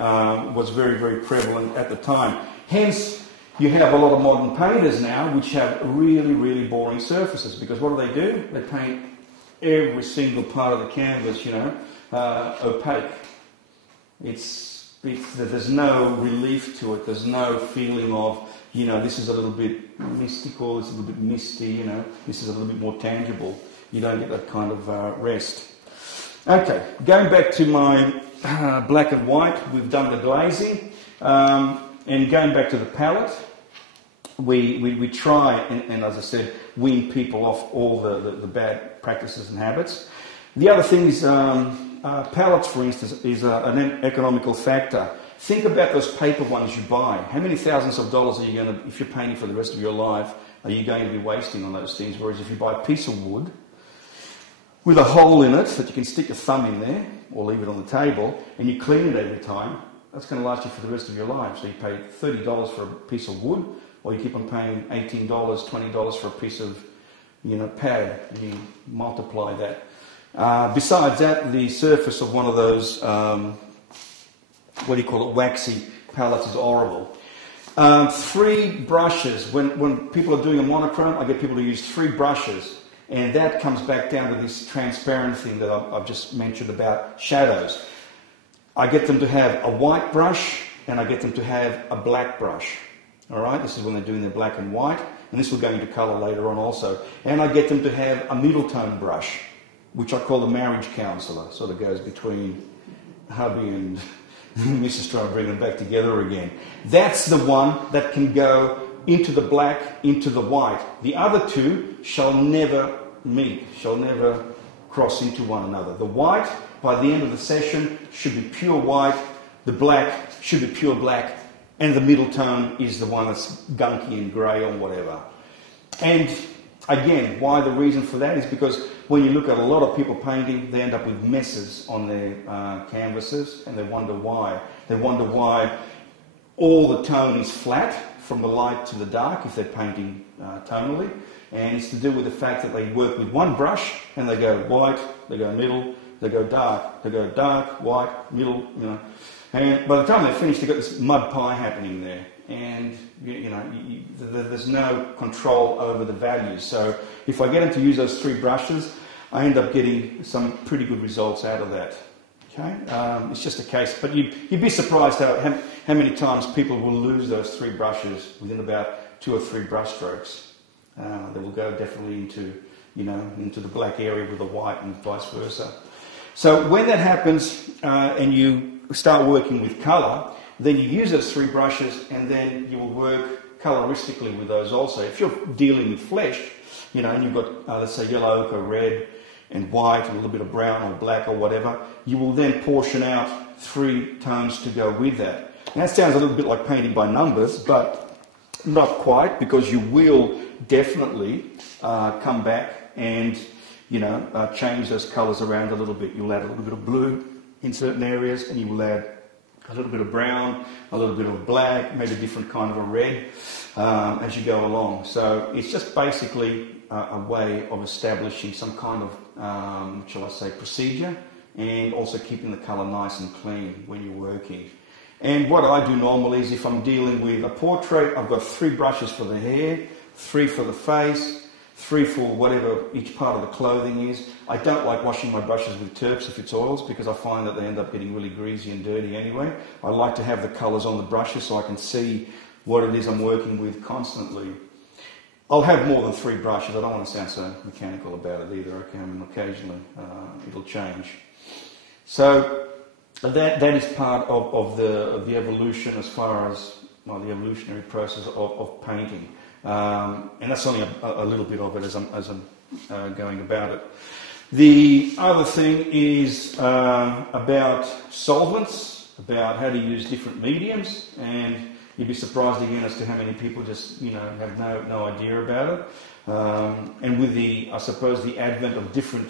was very, very prevalent at the time. Hence, you have a lot of modern painters now which have really, really boring surfaces, because what do? They paint every single part of the canvas, opaque. There's no relief to it. There's no feeling of, this is a little bit mystical, this is a little bit misty, this is a little bit more tangible. You don't get that kind of rest. Okay, going back to my black and white, we've done the glazing. And going back to the palette, we try, and as I said, wean people off all the bad practices and habits. The other thing is, palettes, for instance, is an economical factor. Think about those paper ones you buy. How many thousands of dollars are you going to, if you're painting for the rest of your life, are you going to be wasting on those things? Whereas if you buy a piece of wood with a hole in it that you can stick your thumb in there, or leave it on the table, and you clean it every time, that's going to last you for the rest of your life. So you pay $30 for a piece of wood, or you keep on paying $18, $20 for a piece of, pad, and you multiply that. Besides that, the surface of one of those, waxy palettes is horrible. 3 brushes. When people are doing a monochrome, I get people to use 3 brushes, and that comes back down to this transparent thing that I've just mentioned about shadows. I get them to have a white brush, and I get them to have a black brush. All right, this is when they're doing their black and white, and this will go into colour later on also. And I get them to have a middle tone brush, which I call the marriage counsellor. Sort of goes between hubby and Mrs. trying to bring them back together again. That's the one that can go into the black, into the white. The other 2 shall never meet, shall never cross into one another. The white, by the end of the session, should be pure white. The black should be pure black. And the middle tone is the one that's gunky and grey or whatever. And again, why the reason for that is because when you look at a lot of people painting, they end up with messes on their canvases, and they wonder why. They wonder why all the tone is flat from the light to the dark if they're painting tonally. And it's to do with the fact that they work with one brush, and they go white, they go middle, they go dark, white, middle, And by the time they finish, they've got this mud pie happening there. And, there's no control over the values. So if I get them to use those 3 brushes, I end up getting some pretty good results out of that. Okay? It's just a case. But you'd be surprised how many times people will lose those 3 brushes within about 2 or 3 brush strokes. They will go definitely into the black area with the white and vice versa. So when that happens and you start working with colour, then you use those 3 brushes, and then you will work coloristically with those also. If you're dealing with flesh, and you've got, let's say, yellow ochre, red, and white, and a little bit of brown or black or whatever, you will then portion out 3 tones to go with that. And that sounds a little bit like painting by numbers, but not quite, because you will definitely come back and change those colours around a little bit. You'll add a little bit of blue in certain areas, and you will add a little bit of brown, a little bit of black, maybe a different kind of a red as you go along. So it's just basically a way of establishing some kind of, shall I say, procedure, and also keeping the colour nice and clean when you're working. And what I do normally is, if I'm dealing with a portrait, I've got 3 brushes for the hair, 3 for the face, 3 for whatever each part of the clothing is. I don't like washing my brushes with Turks if it's oils because I find that they end up getting really greasy and dirty anyway. I like to have the colours on the brushes so I can see what it is I'm working with constantly. I'll have more than 3 brushes. I don't want to sound so mechanical about it either. Okay, I mean, occasionally it'll change. So that is part of the evolution as far as the evolutionary process of painting. And that's only a little bit of it as I'm going about it. The other thing is about solvents, about how to use different mediums, and you'd be surprised again as to how many people just have no idea about it. And with I suppose the advent of different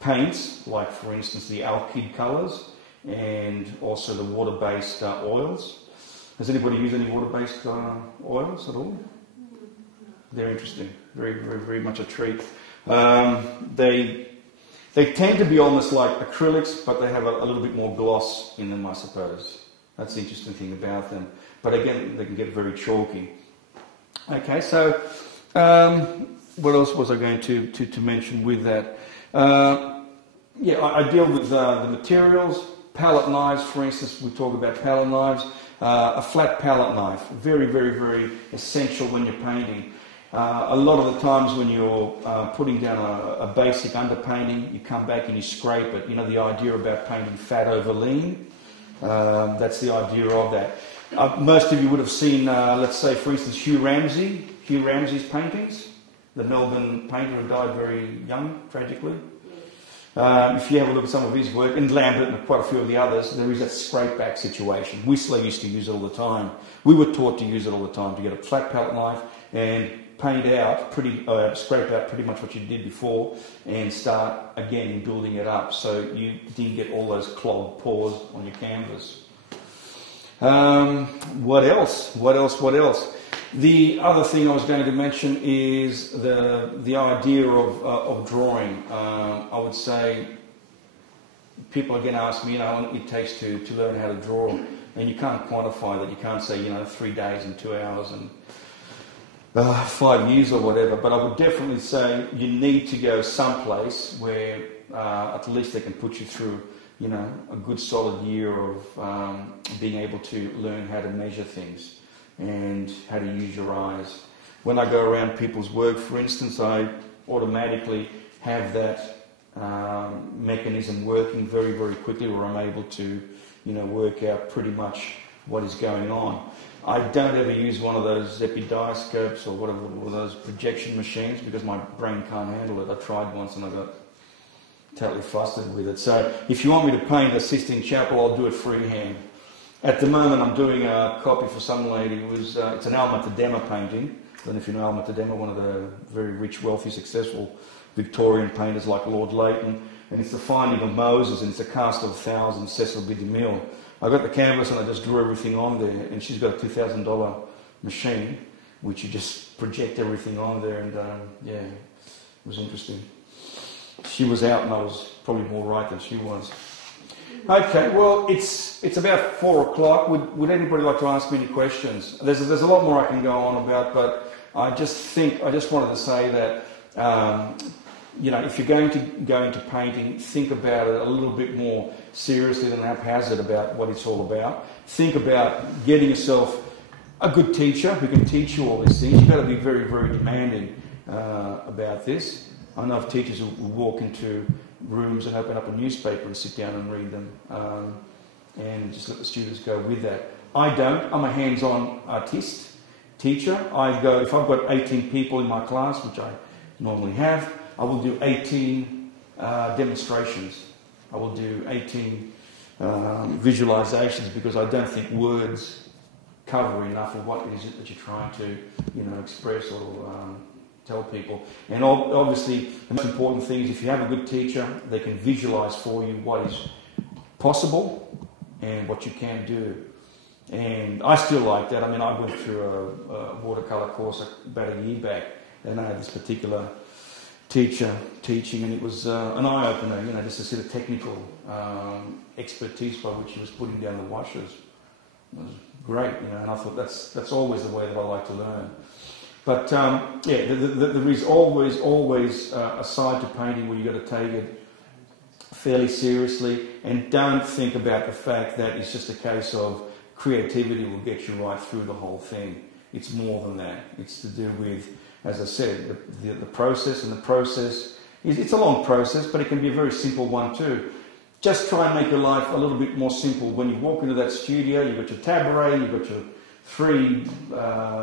paints, like for instance the alkyd colours and also the water-based oils. Has anybody used any water-based oils at all? They're interesting. Very, very, very much a treat. They tend to be almost like acrylics, but they have a little bit more gloss in them, I suppose. That's the interesting thing about them. But again, they can get very chalky. Okay, so what else was I going to mention with that? I deal with the materials. Palette knives, for instance, we talk about palette knives. A flat palette knife, very, very, very essential when you're painting. A lot of the times when you're putting down a basic underpainting, you come back and you scrape it. You know the idea about painting fat over lean? That's the idea of that. Most of you would have seen, let's say, for instance, Hugh Ramsay's paintings. The Melbourne painter who died very young, tragically. If you have a look at some of his work, and Lambert and quite a few of the others, there is that scrape back situation. Whistler used to use it all the time. We were taught to use it all the time, to get a flat palette knife and paint out, scrape out pretty much what you did before and start again building it up so you didn't get all those clogged pores on your canvas. What else? The other thing I was going to mention is the idea of drawing. I would say people again ask me, how long it takes to learn how to draw, and you can't quantify that. You can't say 3 days and 2 hours and 5 years or whatever. But I would definitely say you need to go someplace where at least they can put you through a good solid year of being able to learn how to measure things and how to use your eyes. When I go around people's work, for instance, I automatically have that mechanism working very, very quickly where I'm able to, work out pretty much what is going on. I don't ever use one of those epidioscopes or whatever, or those projection machines because my brain can't handle it. I tried once and I got totally flustered with it. So if you want me to paint a Sistine Chapel, I'll do it freehand. At the moment, I'm doing a copy for some lady who's, it's an Alma Tadema painting. I don't know if you know Alma Tadema, one of the very rich, wealthy, successful Victorian painters like Lord Leighton. And it's the Finding of Moses, and it's a cast of 1,000 Cecil B. DeMille. I got the canvas and I just drew everything on there, and she's got a $2,000 machine, which you just project everything on there, and it was interesting. She was out and I was probably more right than she was. Okay, well, it's about 4 o'clock. Would anybody like to ask me any questions? There's a lot more I can go on about, but I just wanted to say that, if you're going to go into painting, think about it a little bit more seriously than haphazard about what it's all about. Think about getting yourself a good teacher who can teach you all these things. You've got to be very, very demanding about this. I know of teachers who walk into rooms and open up a newspaper and sit down and read them and just let the students go with that. I don't. I'm a hands-on artist, teacher. If I've got 18 people in my class, which I normally have, I will do 18 demonstrations. I will do 18 visualizations because I don't think words cover enough of what it is that you're trying to express or tell people. And obviously, the most important thing is if you have a good teacher, they can visualise for you what is possible and what you can do. And I still like that. I mean, I went through a watercolour course about a year back, and I had this particular teacher teaching, and it was an eye-opener, just to see the technical expertise by which he was putting down the washes. It was great, and I thought that's always the way that I like to learn. But there is always a side to painting where you've got to take it fairly seriously, and don't think about the fact that it's just a case of creativity will get you right through the whole thing. It's more than that. It's to do with, as I said, the process, and the process it's a long process, but it can be a very simple one too. Just try and make your life a little bit more simple. When you walk into that studio, you've got your tabaret, you've got your 3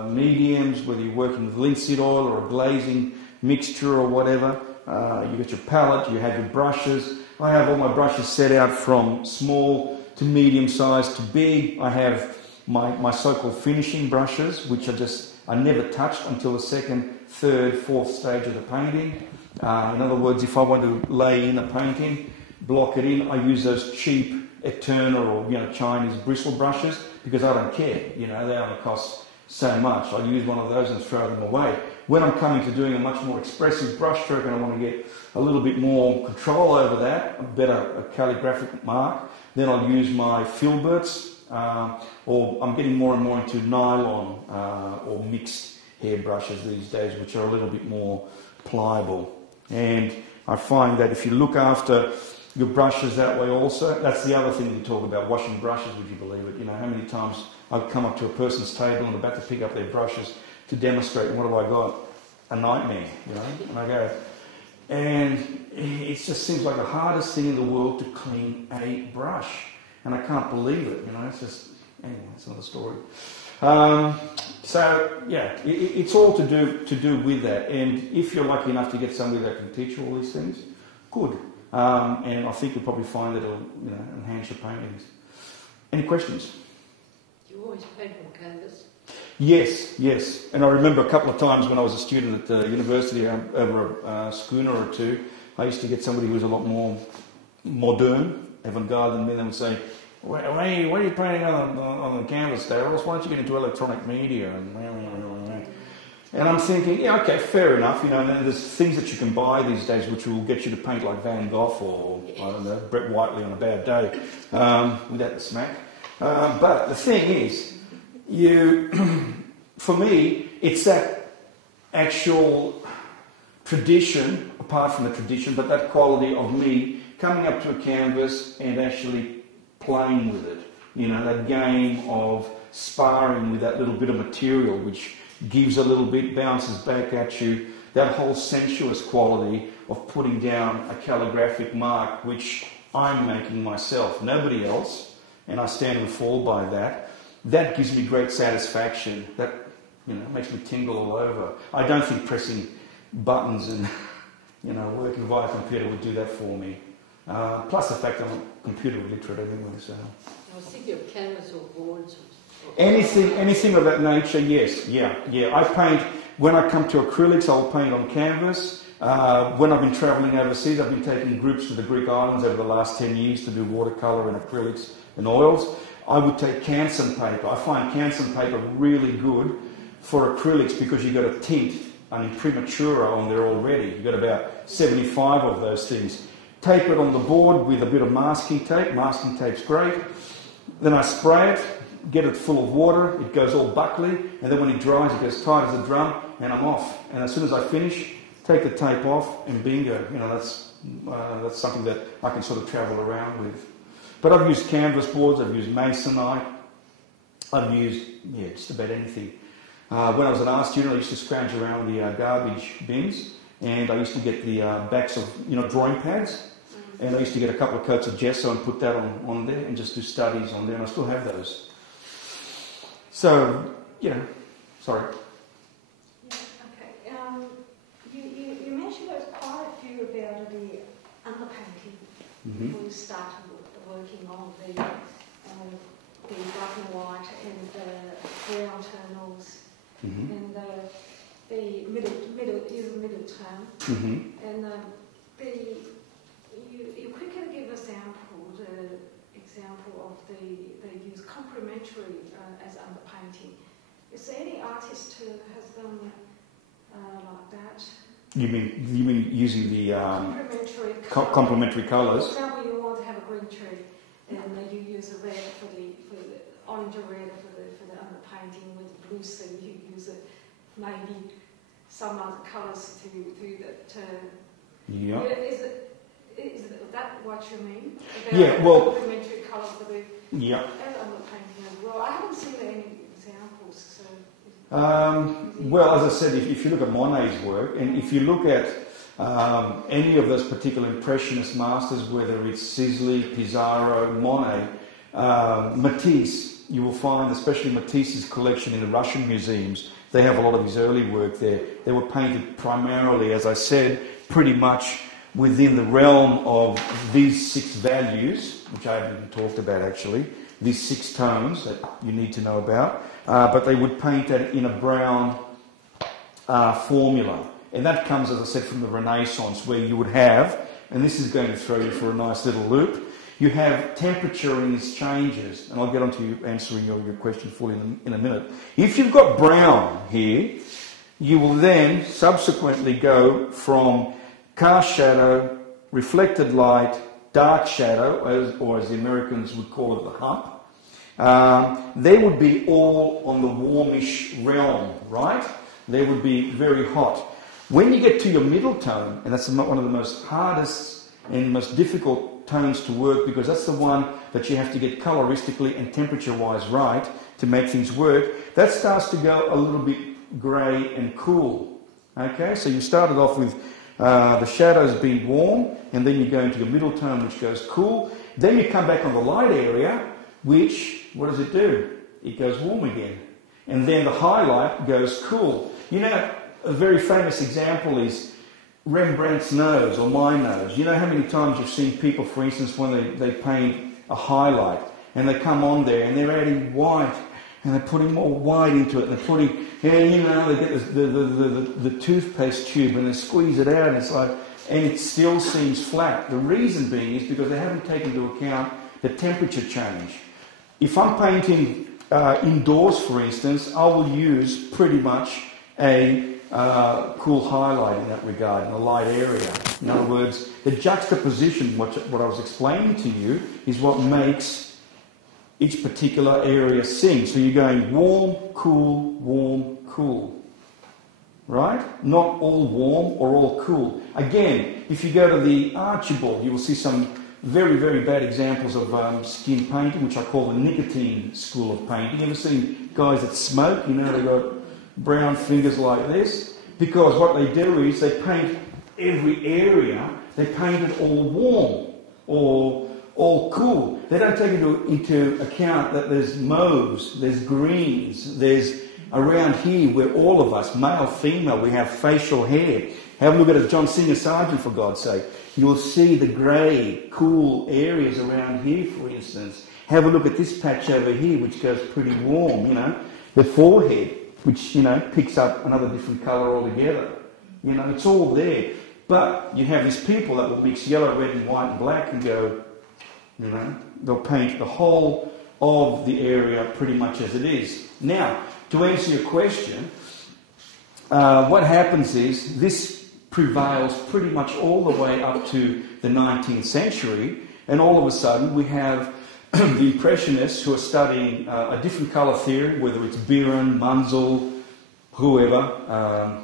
mediums, whether you're working with linseed oil or a glazing mixture or whatever. You've got your palette, you have your brushes. I have all my brushes set out from small to medium size to big. I have my so-called finishing brushes, which are never touched until the 2nd, 3rd, 4th stage of the painting. In other words, if I want to lay in a painting, block it in, I use those cheap Eterna or Chinese bristle brushes because I don't care. They only cost so much. I use one of those and throw them away. When I'm coming to doing a much more expressive brush stroke and I want to get a little bit more control over that, a calligraphic mark, then I'll use my filberts, or I'm getting more and more into nylon or mixed hair brushes these days, which are a little bit more pliable. And I find that if you look after your brushes that way also, that's the other thing we talk about, washing brushes, would you believe it? How many times I've come up to a person's table and about to pick up their brushes to demonstrate, and what have I got? A nightmare, and I go, and it just seems like the hardest thing in the world to clean a brush, and I can't believe it, it's just, anyway, it's another story. It's all to do with that, and if you're lucky enough to get somebody that can teach you all these things, good. And I think you'll probably find that it'll enhance your paintings. Any questions? You always paint on canvas? Yes. And I remember a couple of times when I was a student at the university over a schooner or two, I used to get somebody who was a lot more modern, avant-garde than me. They would say, why are you painting on the canvas, Stavros? Why don't you get into electronic media? And I'm thinking, yeah, okay, fair enough. And then there's things that you can buy these days which will get you to paint like Van Gogh or, I don't know, Brett Whiteley on a bad day, without the smack. But the thing is, for me, it's that actual tradition, apart from the tradition, but that quality of me coming up to a canvas and actually playing with it. That game of sparring with that little bit of material which gives a little bit, bounces back at you, that whole sensuous quality of putting down a calligraphic mark which I'm making myself, nobody else, and I stand and fall by that. That gives me great satisfaction. That makes me tingle all over. I don't think pressing buttons and working via a computer would do that for me. Plus the fact I'm computer illiterate anyway. So I was thinking of canvas or boards. Anything of that nature, yes, yeah. I paint, when I come to acrylics, I'll paint on canvas. When I've been travelling overseas, I've been taking groups to the Greek islands over the last 10 years to do watercolour and acrylics and oils. I would take Canson paper. I find Canson paper really good for acrylics because you've got a tint, an imprimatura on there already. You've got about 75 of those things. Tape it on the board with a bit of masking tape. Masking tape's great. Then I spray it, get it full of water, it goes all buckly, and then when it dries, it goes tight as a drum, and I'm off. And as soon as I finish, take the tape off, and bingo. That's something that I can sort of travel around with. But I've used canvas boards, I've used masonite, I've used, just about anything. When I was an art student, I used to scrounge around the garbage bins, and I used to get the backs of, drawing pads, and I used to get a couple of coats of gesso and put that on there and just do studies on there, and I still have those. So, sorry. Yeah, okay. You mentioned there's quite a few about the underpainting before you started working on the black and white and the brown tonals and the middle tone. And you quickly give example of they use complementary as underpainting. Is there any artist who has done like that? You mean using the complementary colours? For example, you want to have a green tree, and you use a red for the orange or red for the underpainting with blue sea. You use it maybe some other colours to that. Yeah. Is that what you mean? Yeah, well... Complementary colours that are Yeah. on the painting as well. I haven't seen any examples. Well, as I said, if you look at Monet's work, and if you look at any of those particular Impressionist masters, whether it's Sisley, Pissarro, Monet, Matisse, you will find, especially Matisse's collection in the Russian museums, they have a lot of his early work there. They were painted primarily, as I said, pretty much within the realm of these 6 values, which I haven't even talked about actually, these 6 tones that you need to know about, but they would paint that in a brown formula. And that comes, as I said, from the Renaissance, where you would have, and this is going to throw you for a nice little loop, you have temperature in these changes, and I'll get on to you answering your question fully in a minute. If you've got brown here, you will then subsequently go from cast shadow, reflected light, dark shadow, or as the Americans would call it, the hump. They would be all on the warmish realm, right? They would be very hot. When you get to your middle tone, and that's one of the most hardest and most difficult tones to work, because that's the one that you have to get coloristically and temperature-wise right to make things work, that starts to go a little bit grey and cool. Okay, so you started off with the shadows being warm, and then you go into your middle tone, which goes cool. Then you come back on the light area, which, what does it do? It goes warm again. And then the highlight goes cool. You know, a very famous example is Rembrandt's nose, or my nose. You know how many times you've seen people, for instance, when they paint a highlight, and they come on there, and they're adding white, and they're putting more white into it, and they're putting, they get the toothpaste tube, and they squeeze it out, and it's like, and it still seems flat. The reason being is because they haven't taken into account the temperature change. If I'm painting indoors, for instance, I will use pretty much a cool highlight in that regard, in a light area. In other words, the juxtaposition, what I was explaining to you, is what makes each particular area sing. So you're going warm, cool, right? Not all warm or all cool. Again, if you go to the Archibald, you will see some very, very bad examples of skin painting, which I call the nicotine school of painting. You ever seen guys that smoke? You know, they've got brown fingers like this, because what they do is they paint every area, they paint it all warm or all cool. They don't take into account that there's mauves, there's greens, there's around here where all of us, male, female, we have facial hair. Have a look at a John Singer Sargent, for God's sake. You'll see the grey, cool areas around here, for instance. Have a look at this patch over here, which goes pretty warm, you know. The forehead, which, you know, picks up another different colour altogether. You know, it's all there. But you have these people that will mix yellow, red and white and black and go, you know, they'll paint the whole of the area pretty much as it is. Now, to answer your question, what happens is this prevails pretty much all the way up to the 19th century, and all of a sudden we have the Impressionists who are studying a different colour theory, whether it's Biron, Munzel, whoever,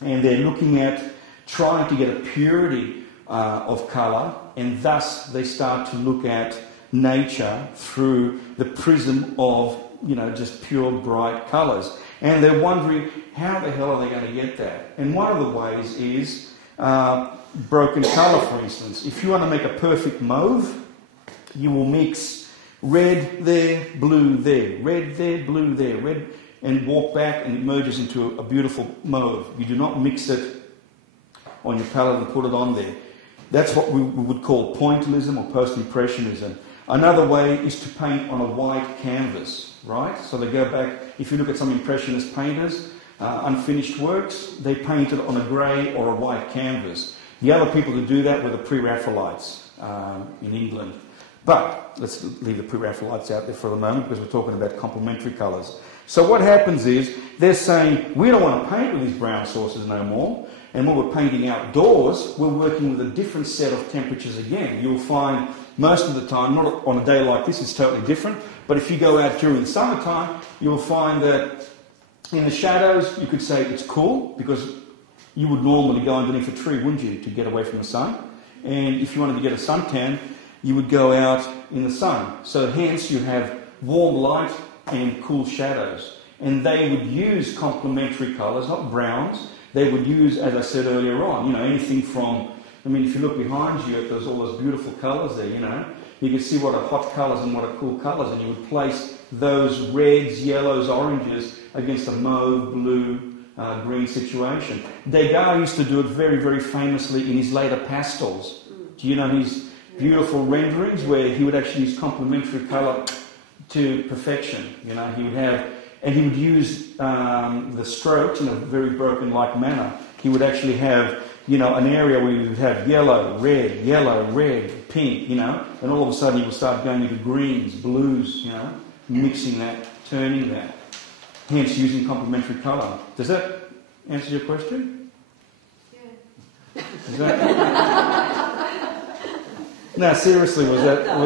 and they're looking at trying to get a purity of colour, and thus they start to look at nature through the prism of, you know, just pure bright colours. And they're wondering, how the hell are they going to get that? And one of the ways is broken colour, for instance. If you want to make a perfect mauve, you will mix red there, blue there, red there, blue there, red, and walk back, and it merges into a beautiful mauve. You do not mix it on your palette and put it on there. That's what we would call pointillism or post-impressionism. Another way is to paint on a white canvas, right? So they go back, if you look at some impressionist painters, unfinished works, they painted on a grey or a white canvas. The other people who do that were the Pre-Raphaelites in England. But let's leave the Pre-Raphaelites out there for the moment, because we're talking about complementary colours. So what happens is, they're saying, we don't want to paint with these brown sources no more, and when we're painting outdoors, we're working with a different set of temperatures again. You'll find most of the time, not on a day like this, it's totally different, but if you go out during the summertime, you'll find that In the shadows, you could say it's cool because you would normally go underneath a tree, wouldn't you, to get away from the sun? And if you wanted to get a suntan, you would go out in the sun. So hence you have warm light and cool shadows. And they would use complementary colours, not browns. They would use, as I said earlier on, anything from, if you look behind you, there's all those beautiful colours there, You can see what are hot colours and what are cool colours, and you would place those reds, yellows, oranges against a mauve, blue, green situation. Degas used to do it very, very famously in his later pastels. Do you know his beautiful renderings where he would actually use complementary colour to perfection? He would have, and he would use the strokes in a very broken-like manner. He would actually have, an area where you would have yellow, red, pink, and all of a sudden you would start going into greens, blues, mixing that, turning that. Hence using complementary colour. Does that answer your question? Yeah. Is that... No, seriously, was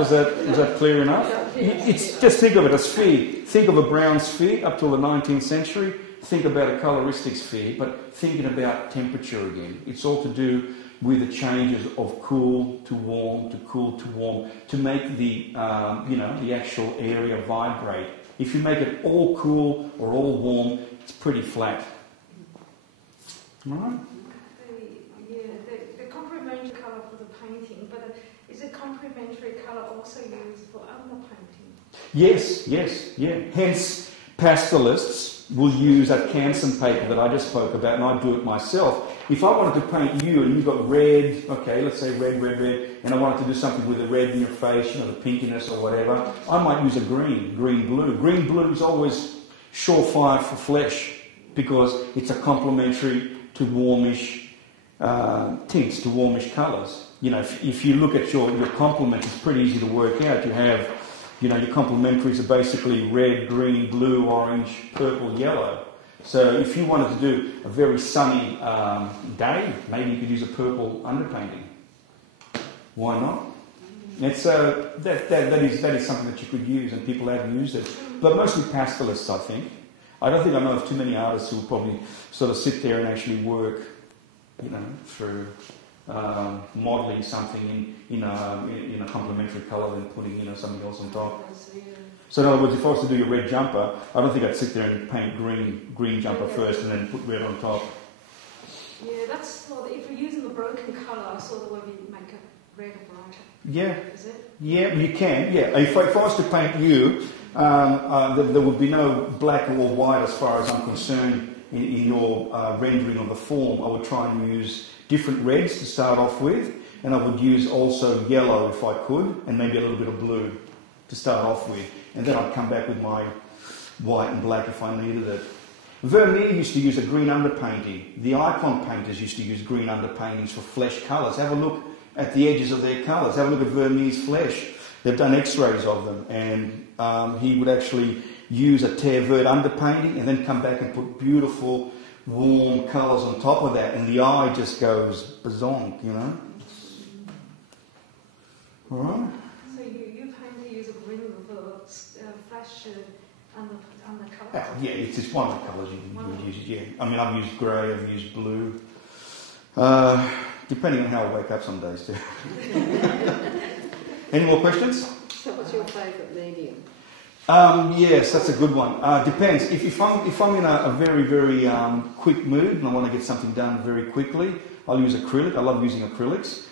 that clear enough? It's just think of it, a sphere. Think of a brown sphere up till the 19th century. Think about a coloristic sphere, but thinking about temperature again. It's all to do with the changes of cool to warm to cool to warm to make the the actual area vibrate. If you make it all cool or all warm, it's pretty flat. All right? The complementary colour for the painting, but is a complementary colour also used for underpainting? Yes, yeah. Hence, pastelists will use that canson paper that I just spoke about, and I do it myself. If I wanted to paint you and you've got red, okay, let's say red, and I wanted to do something with the red in your face, the pinkiness or whatever, I might use a green blue. Green blue is always surefire for flesh because it's a complementary to warmish tints, to warmish colours. If you look at your complement, it's pretty easy to work out. You have, your complementaries are basically red, green, blue, orange, purple, yellow. So if you wanted to do a very sunny day, maybe you could use a purple underpainting. Why not? It's that is something that you could use, and people have used it. But mostly pastelists, I think. I don't think I know of too many artists who will probably sort of sit there and actually work, through modelling something in a complementary colour, then putting something else on top. So in other words, if I was to do a red jumper, I don't think I'd sit there and paint green jumper first and then put red on top. Yeah, that's sort of, if you're using the broken colour, sort of where we make it red or brighter. Yeah. Is it? Yeah, you can. Yeah, if I was to paint you, there would be no black or white as far as I'm concerned in your rendering of the form. I would try and use different reds to start off with, and I would use also yellow if I could, and maybe a little bit of blue to start off with. And then I'd come back with my white and black if I needed it. Vermeer used to use a green underpainting. The icon painters used to use green underpaintings for flesh colours. Have a look at the edges of their colours. Have a look at Vermeer's flesh. They've done x-rays of them. And he would actually use a terre verte underpainting and then come back and put beautiful, warm colours on top of that. And the eye just goes bazonk, All right? So you paint to use a green with a flash on the colour? Yeah, it's just one of the colours you would use. Yeah, I've used grey, I've used blue. Depending on how I wake up some days too. Any more questions? So what's your favourite medium? Yes, that's a good one. Depends. If I'm in a very, very quick mood and I want to get something done very quickly, I'll use acrylic. I love using acrylics.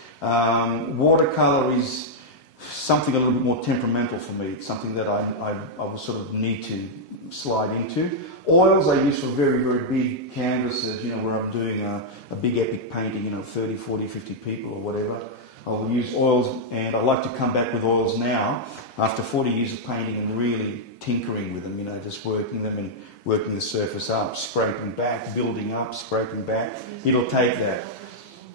Watercolour is something a little bit more temperamental for me. It's something that I will sort of need to slide into. Oils I use for very, very big canvases, where I'm doing a big epic painting, 30, 40, 50 people or whatever. I will use oils, and I like to come back with oils now after 40 years of painting and really tinkering with them, just working them and working the surface up, scraping back, building up, scraping back. It'll take that.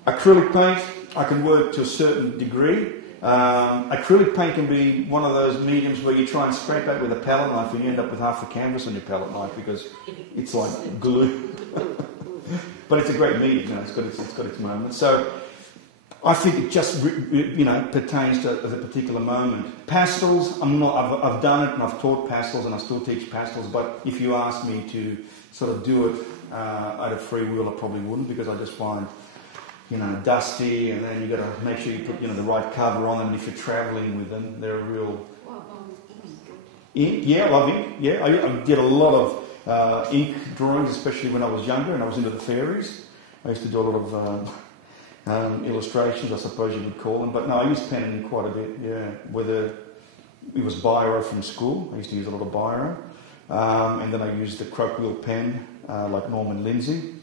Acrylic paint, I can work to a certain degree. Acrylic paint can be one of those mediums where you try and scrape out with a palette knife and you end up with half the canvas on your palette knife because it's like glue. But it's a great medium, it's got its moments. So I think it just pertains to the particular moment. Pastels, I've done it and I've taught pastels and I still teach pastels. But if you ask me to sort of do it out of free will, I probably wouldn't, because I just find, dusty, and then you've got to make sure you put, the right cover on them. And if you're travelling with them, they're a real... Ink? Yeah, I love ink. Yeah, I did a lot of ink drawings, especially when I was younger and I was into the fairies. I used to do a lot of illustrations, I suppose you would call them. But no, I used pen and ink quite a bit, yeah. Whether it was biro from school, I used to use a lot of biro. And then I used the croke wheel pen, like Norman Lindsay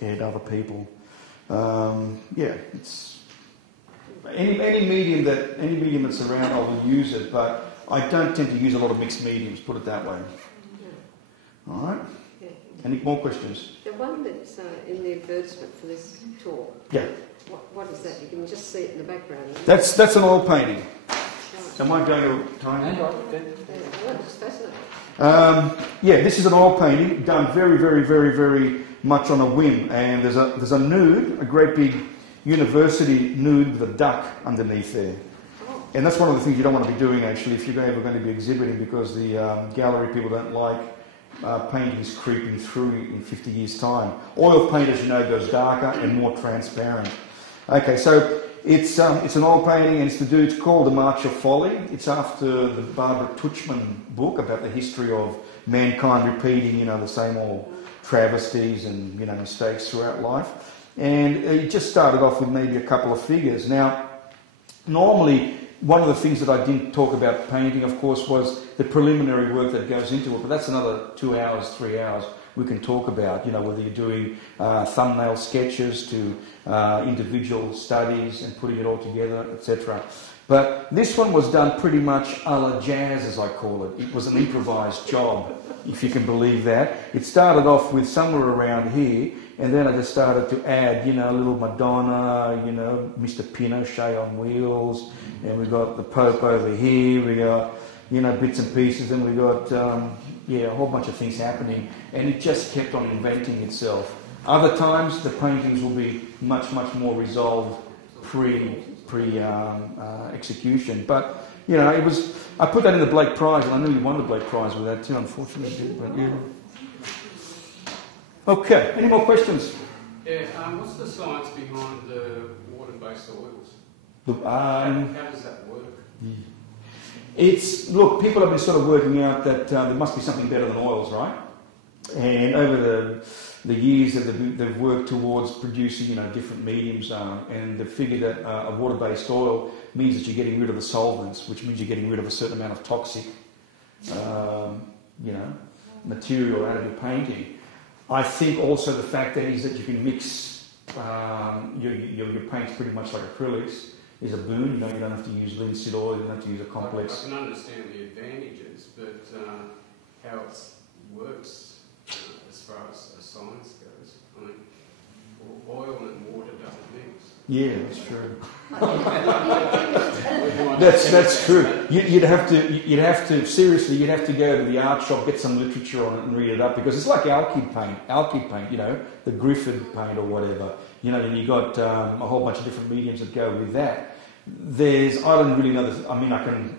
and other people. It's any medium that's around, I will use it, but I don't tend to use a lot of mixed mediums, put it that way. All right? Yeah. Any more questions? The one that's in the advertisement for this talk, Yeah. what is that? You can just see it in the background. That's an oil painting. Right. Am I going to time? Yeah, it's fascinating. This is an oil painting done very, very, very, very much on a whim. And there's a nude, a great big university nude with a duck underneath there. And that's one of the things you don't want to be doing, actually, if you're ever going to be exhibiting, because the gallery people don't like paintings creeping through in 50 years' time. Oil paint, as you know, goes darker and more transparent. Okay, so it's an oil painting, and it's called The March of Folly. It's after the Barbara Tuchman book about the history of mankind repeating, the same old travesties and, mistakes throughout life. And it just started off with maybe a couple of figures. Now, normally, one of the things that I didn't talk about painting, of course, was the preliminary work that goes into it. But that's another 2 hours, 3 hours we can talk about, whether you're doing thumbnail sketches to individual studies and putting it all together, etc. But this one was done pretty much a la jazz, as I call it. It was an improvised job, if you can believe that. It started off with somewhere around here, and then I just started to add, a little Madonna, Mr. Pinochet on wheels, and we got the Pope over here, we got, bits and pieces, and we got, a whole bunch of things happening, and it just kept on inventing itself. Other times, the paintings will be much, much more resolved execution. But, I put that in the Blake Prize, and I nearly won the Blake Prize with that too, unfortunately, but yeah. Okay, any more questions? Yeah, what's the science behind the water-based oils? How does that work? People have been sort of working out that there must be something better than oils, right? And over the years that they've worked towards producing, different mediums, and they've figured that a water-based oil means that you're getting rid of the solvents, which means you're getting rid of a certain amount of toxic, material out of your painting. I think also the fact that you can mix your paints pretty much like acrylics is a boon. You don't have to use linseed oil, you don't have to use a complex. I can understand the advantages, but how it works as far as science goes, I mean, oil and water doesn't mix. Yeah, that's true. that's true. You'd have to go to the art shop, get some literature on it, and read it up, because it's like alkyd paint, the Griffith paint or whatever. And you got a whole bunch of different mediums that go with that. I don't really know this. I mean, I can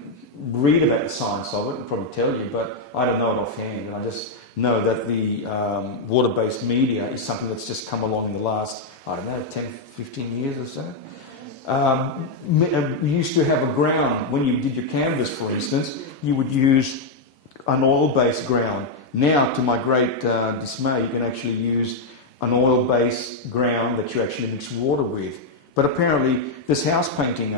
read about the science of it and probably tell you, but I don't know it offhand. And I just know that the water-based media is something that's just come along in the last, 10, 15 years or so. We used to have a ground. When you did your canvas, for instance, you would use an oil-based ground. Now, to my great dismay, you can actually use an oil-based ground that you actually mix water with. But apparently, this house painting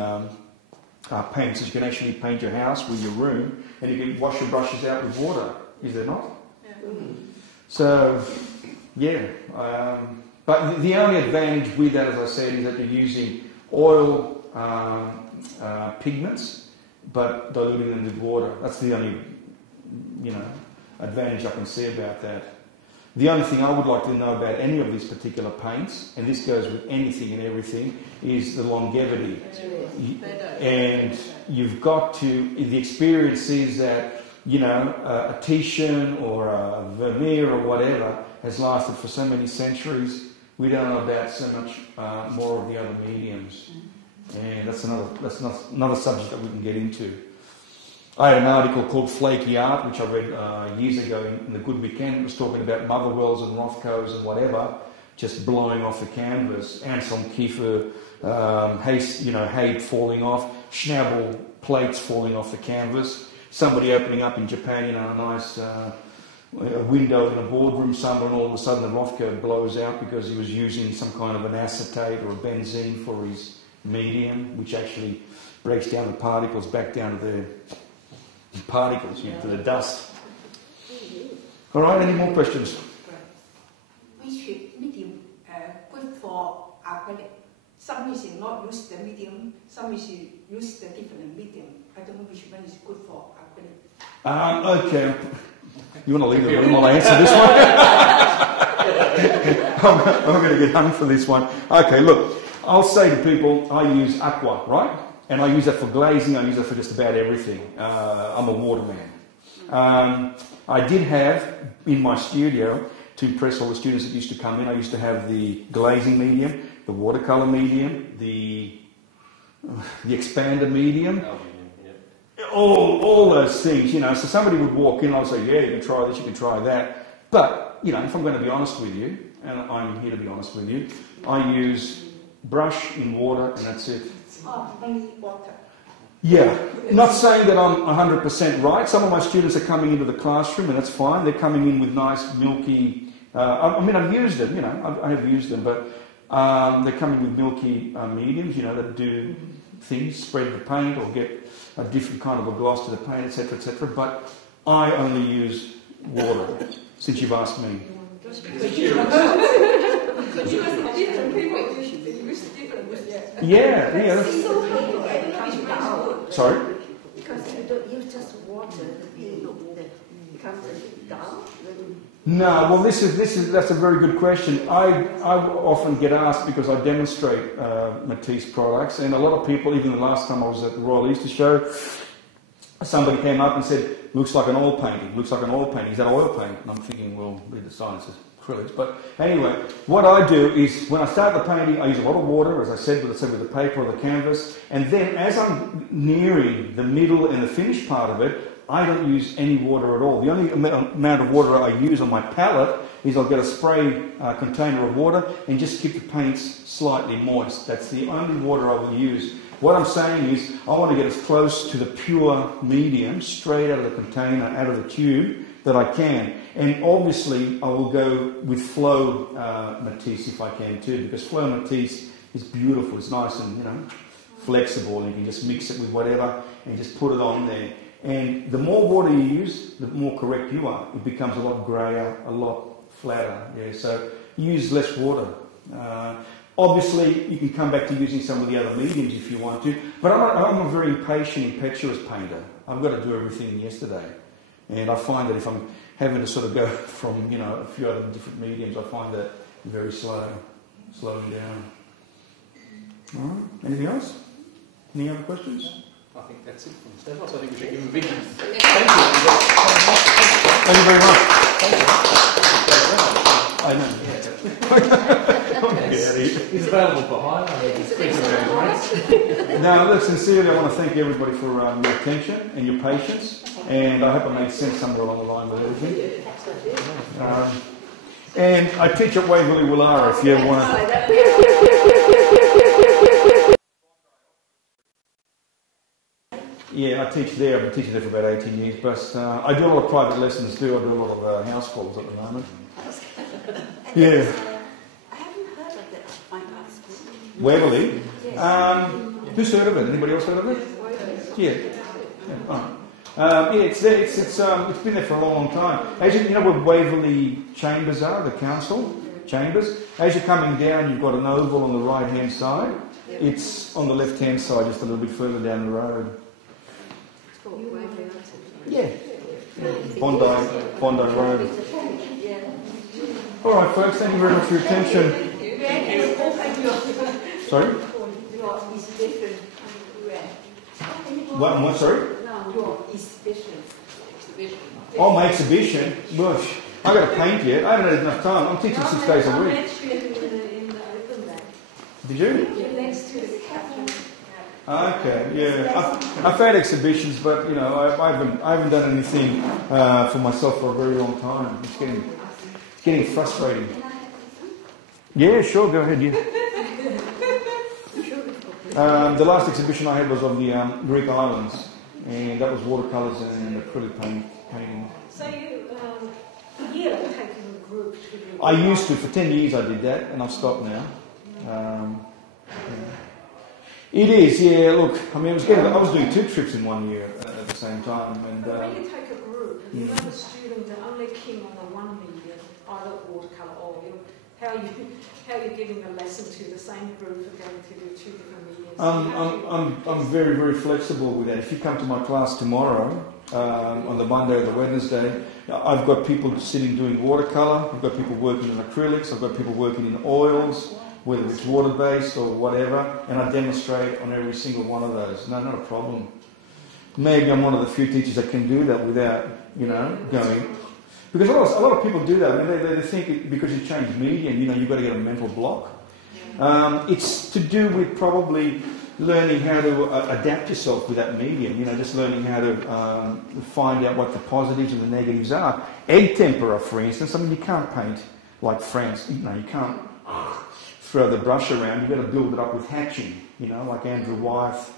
paints, you can actually paint your house with your room, and you can wash your brushes out with water. Is there not? Yeah. So, yeah. But the only advantage with that, as I said, is that you're using oil pigments, but diluting them with water. That's the only, advantage I can see about that. The only thing I would like to know about any of these particular paints, and this goes with anything and everything, is the longevity. And you've got to, the experience is that, a Titian or a Vermeer or whatever has lasted for so many centuries. We don't know about so much more of the other mediums. And that's another subject that we can get into. I had an article called Flaky Art, which I read years ago in The Good Weekend. It was talking about Motherwells and Rothkos and whatever, just blowing off the canvas. Anselm Kiefer, Haid falling off, Schnabel plates falling off the canvas, somebody opening up in Japan, a nice window in a boardroom somewhere, and all of a sudden the Rothko blows out because he was using some kind of an acetate or a benzene for his medium, which actually breaks down the particles back down to the particles, to the dust. All right, any more questions? Which medium good for acrylic? Some is not use the medium, some is use the different medium. I don't know which one is good for acrylic. Okay. You want to leave the room while I answer this one? I'm going to get hung for this one. Okay, look, I'll say to people, I use aqua, right? And I use that for glazing, I use that for just about everything. I'm a waterman. I did have, in my studio, to impress all the students that used to come in, I used to have the glazing medium, the watercolour medium, the expander medium, all those things, So somebody would walk in, I would say, yeah, you can try this, you can try that. But, if I'm going to be honest with you, and I'm here to be honest with you, I use brush in water and that's it. Oh, only water. Yeah, not saying that I'm 100% right. Some of my students are coming into the classroom and that's fine. They're coming in with nice, milky... I've used them, I have used them, but they're coming with milky mediums, that do things, spread the paint or get a different kind of a gloss to the paint, etc., etc. But I only use water, since you've asked me. Yeah. Sorry? Because you don't use just water, it comes down. No, well, that's a very good question. I often get asked because I demonstrate Matisse products, and a lot of people, even the last time I was at the Royal Easter Show, somebody came up and said, "Looks like an oil painting. Looks like an oil painting. Is that oil paint?" And I'm thinking, well, read the sign, it says acrylics. But anyway, what I do is when I start the painting, I use a lot of water, as I said, with the paper or the canvas, and then as I'm nearing the middle and the finished part of it, I don't use any water at all. The only amount of water I use on my palette is I'll get a spray container of water and just keep the paints slightly moist. That's the only water I will use. What I'm saying is I want to get as close to the pure medium, straight out of the container, out of the tube, that I can. And obviously I will go with flow Matisse if I can too, because flow Matisse is beautiful. It's nice and flexible, and you can just mix it with whatever and just put it on there. And the more water you use, the more correct you are. It becomes a lot greyer, a lot flatter. Yeah, so use less water. Obviously, you can come back to using some of the other mediums if you want to. But I'm a very impatient, impetuous painter. I've got to do everything yesterday. And I find that if I'm having to sort of go from, a few other different mediums, I find that very slowing down. All right. Anything else? Any other questions? I think that's it from Stavros. I think we should give him a big thank you. Thank you very much. I know. He's available for hire. Now, look, sincerely, I want to thank everybody for your attention and your patience. And I hope I made sense somewhere along the line with everything. And I teach at Waverley Willara if you ever want to. Yeah, I teach there. I've been teaching there for about 18 years, but I do a lot of private lessons too. I do a lot of house calls at the moment. Yeah. I haven't heard of that fine art school. Waverley? Yes. Who's heard of it? Anybody else heard of it? Yeah. It's there. It's been there for a long time. As you know where Waverley Chambers are, the council chambers. As you're coming down, you've got an oval on the right-hand side. It's on the left-hand side, just a little bit further down the road. Yeah. Bondi Road. All right, folks. Thank you very much for your attention. Sorry. What? Sorry. Oh, my exhibition. Gosh, I got to paint yet. I haven't had enough time. I'm teaching 6 days a week. Did you? Okay, yeah. I've had exhibitions, but you know, I haven't done anything for myself for a very long time. It's getting frustrating. Yeah, sure. Go ahead. Yeah. The last exhibition I had was of the Greek islands, and that was watercolours and acrylic painting. So you taking a group to do I used to. For 10 years I did that, and I've stopped now. Yeah. It is, yeah. Look, I mean, I was doing 2 trips in 1 year at the same time, and but when you take a group, you know the students are only keen on the one medium, either watercolour or oil. How are you giving a lesson to the same group for going to do 2 different mediums? I'm very, very flexible with that. If you come to my class tomorrow, on the Monday or the Wednesday, I've got people sitting doing watercolour, I've got people working in acrylics, I've got people working in oils, whether it's water-based or whatever, and I demonstrate on every single one of those. No, not a problem. Maybe I'm one of the few teachers that can do that without, going. Because a lot of people do that. I mean, they think because you change medium, you've got to get a mental block. It's to do with probably learning how to adapt yourself with that medium. Just learning how to find out what the positives and the negatives are. Egg tempera, for instance. I mean, you can't paint like France. You can't throw the brush around. You've got to build it up with hatching. Like Andrew Wyeth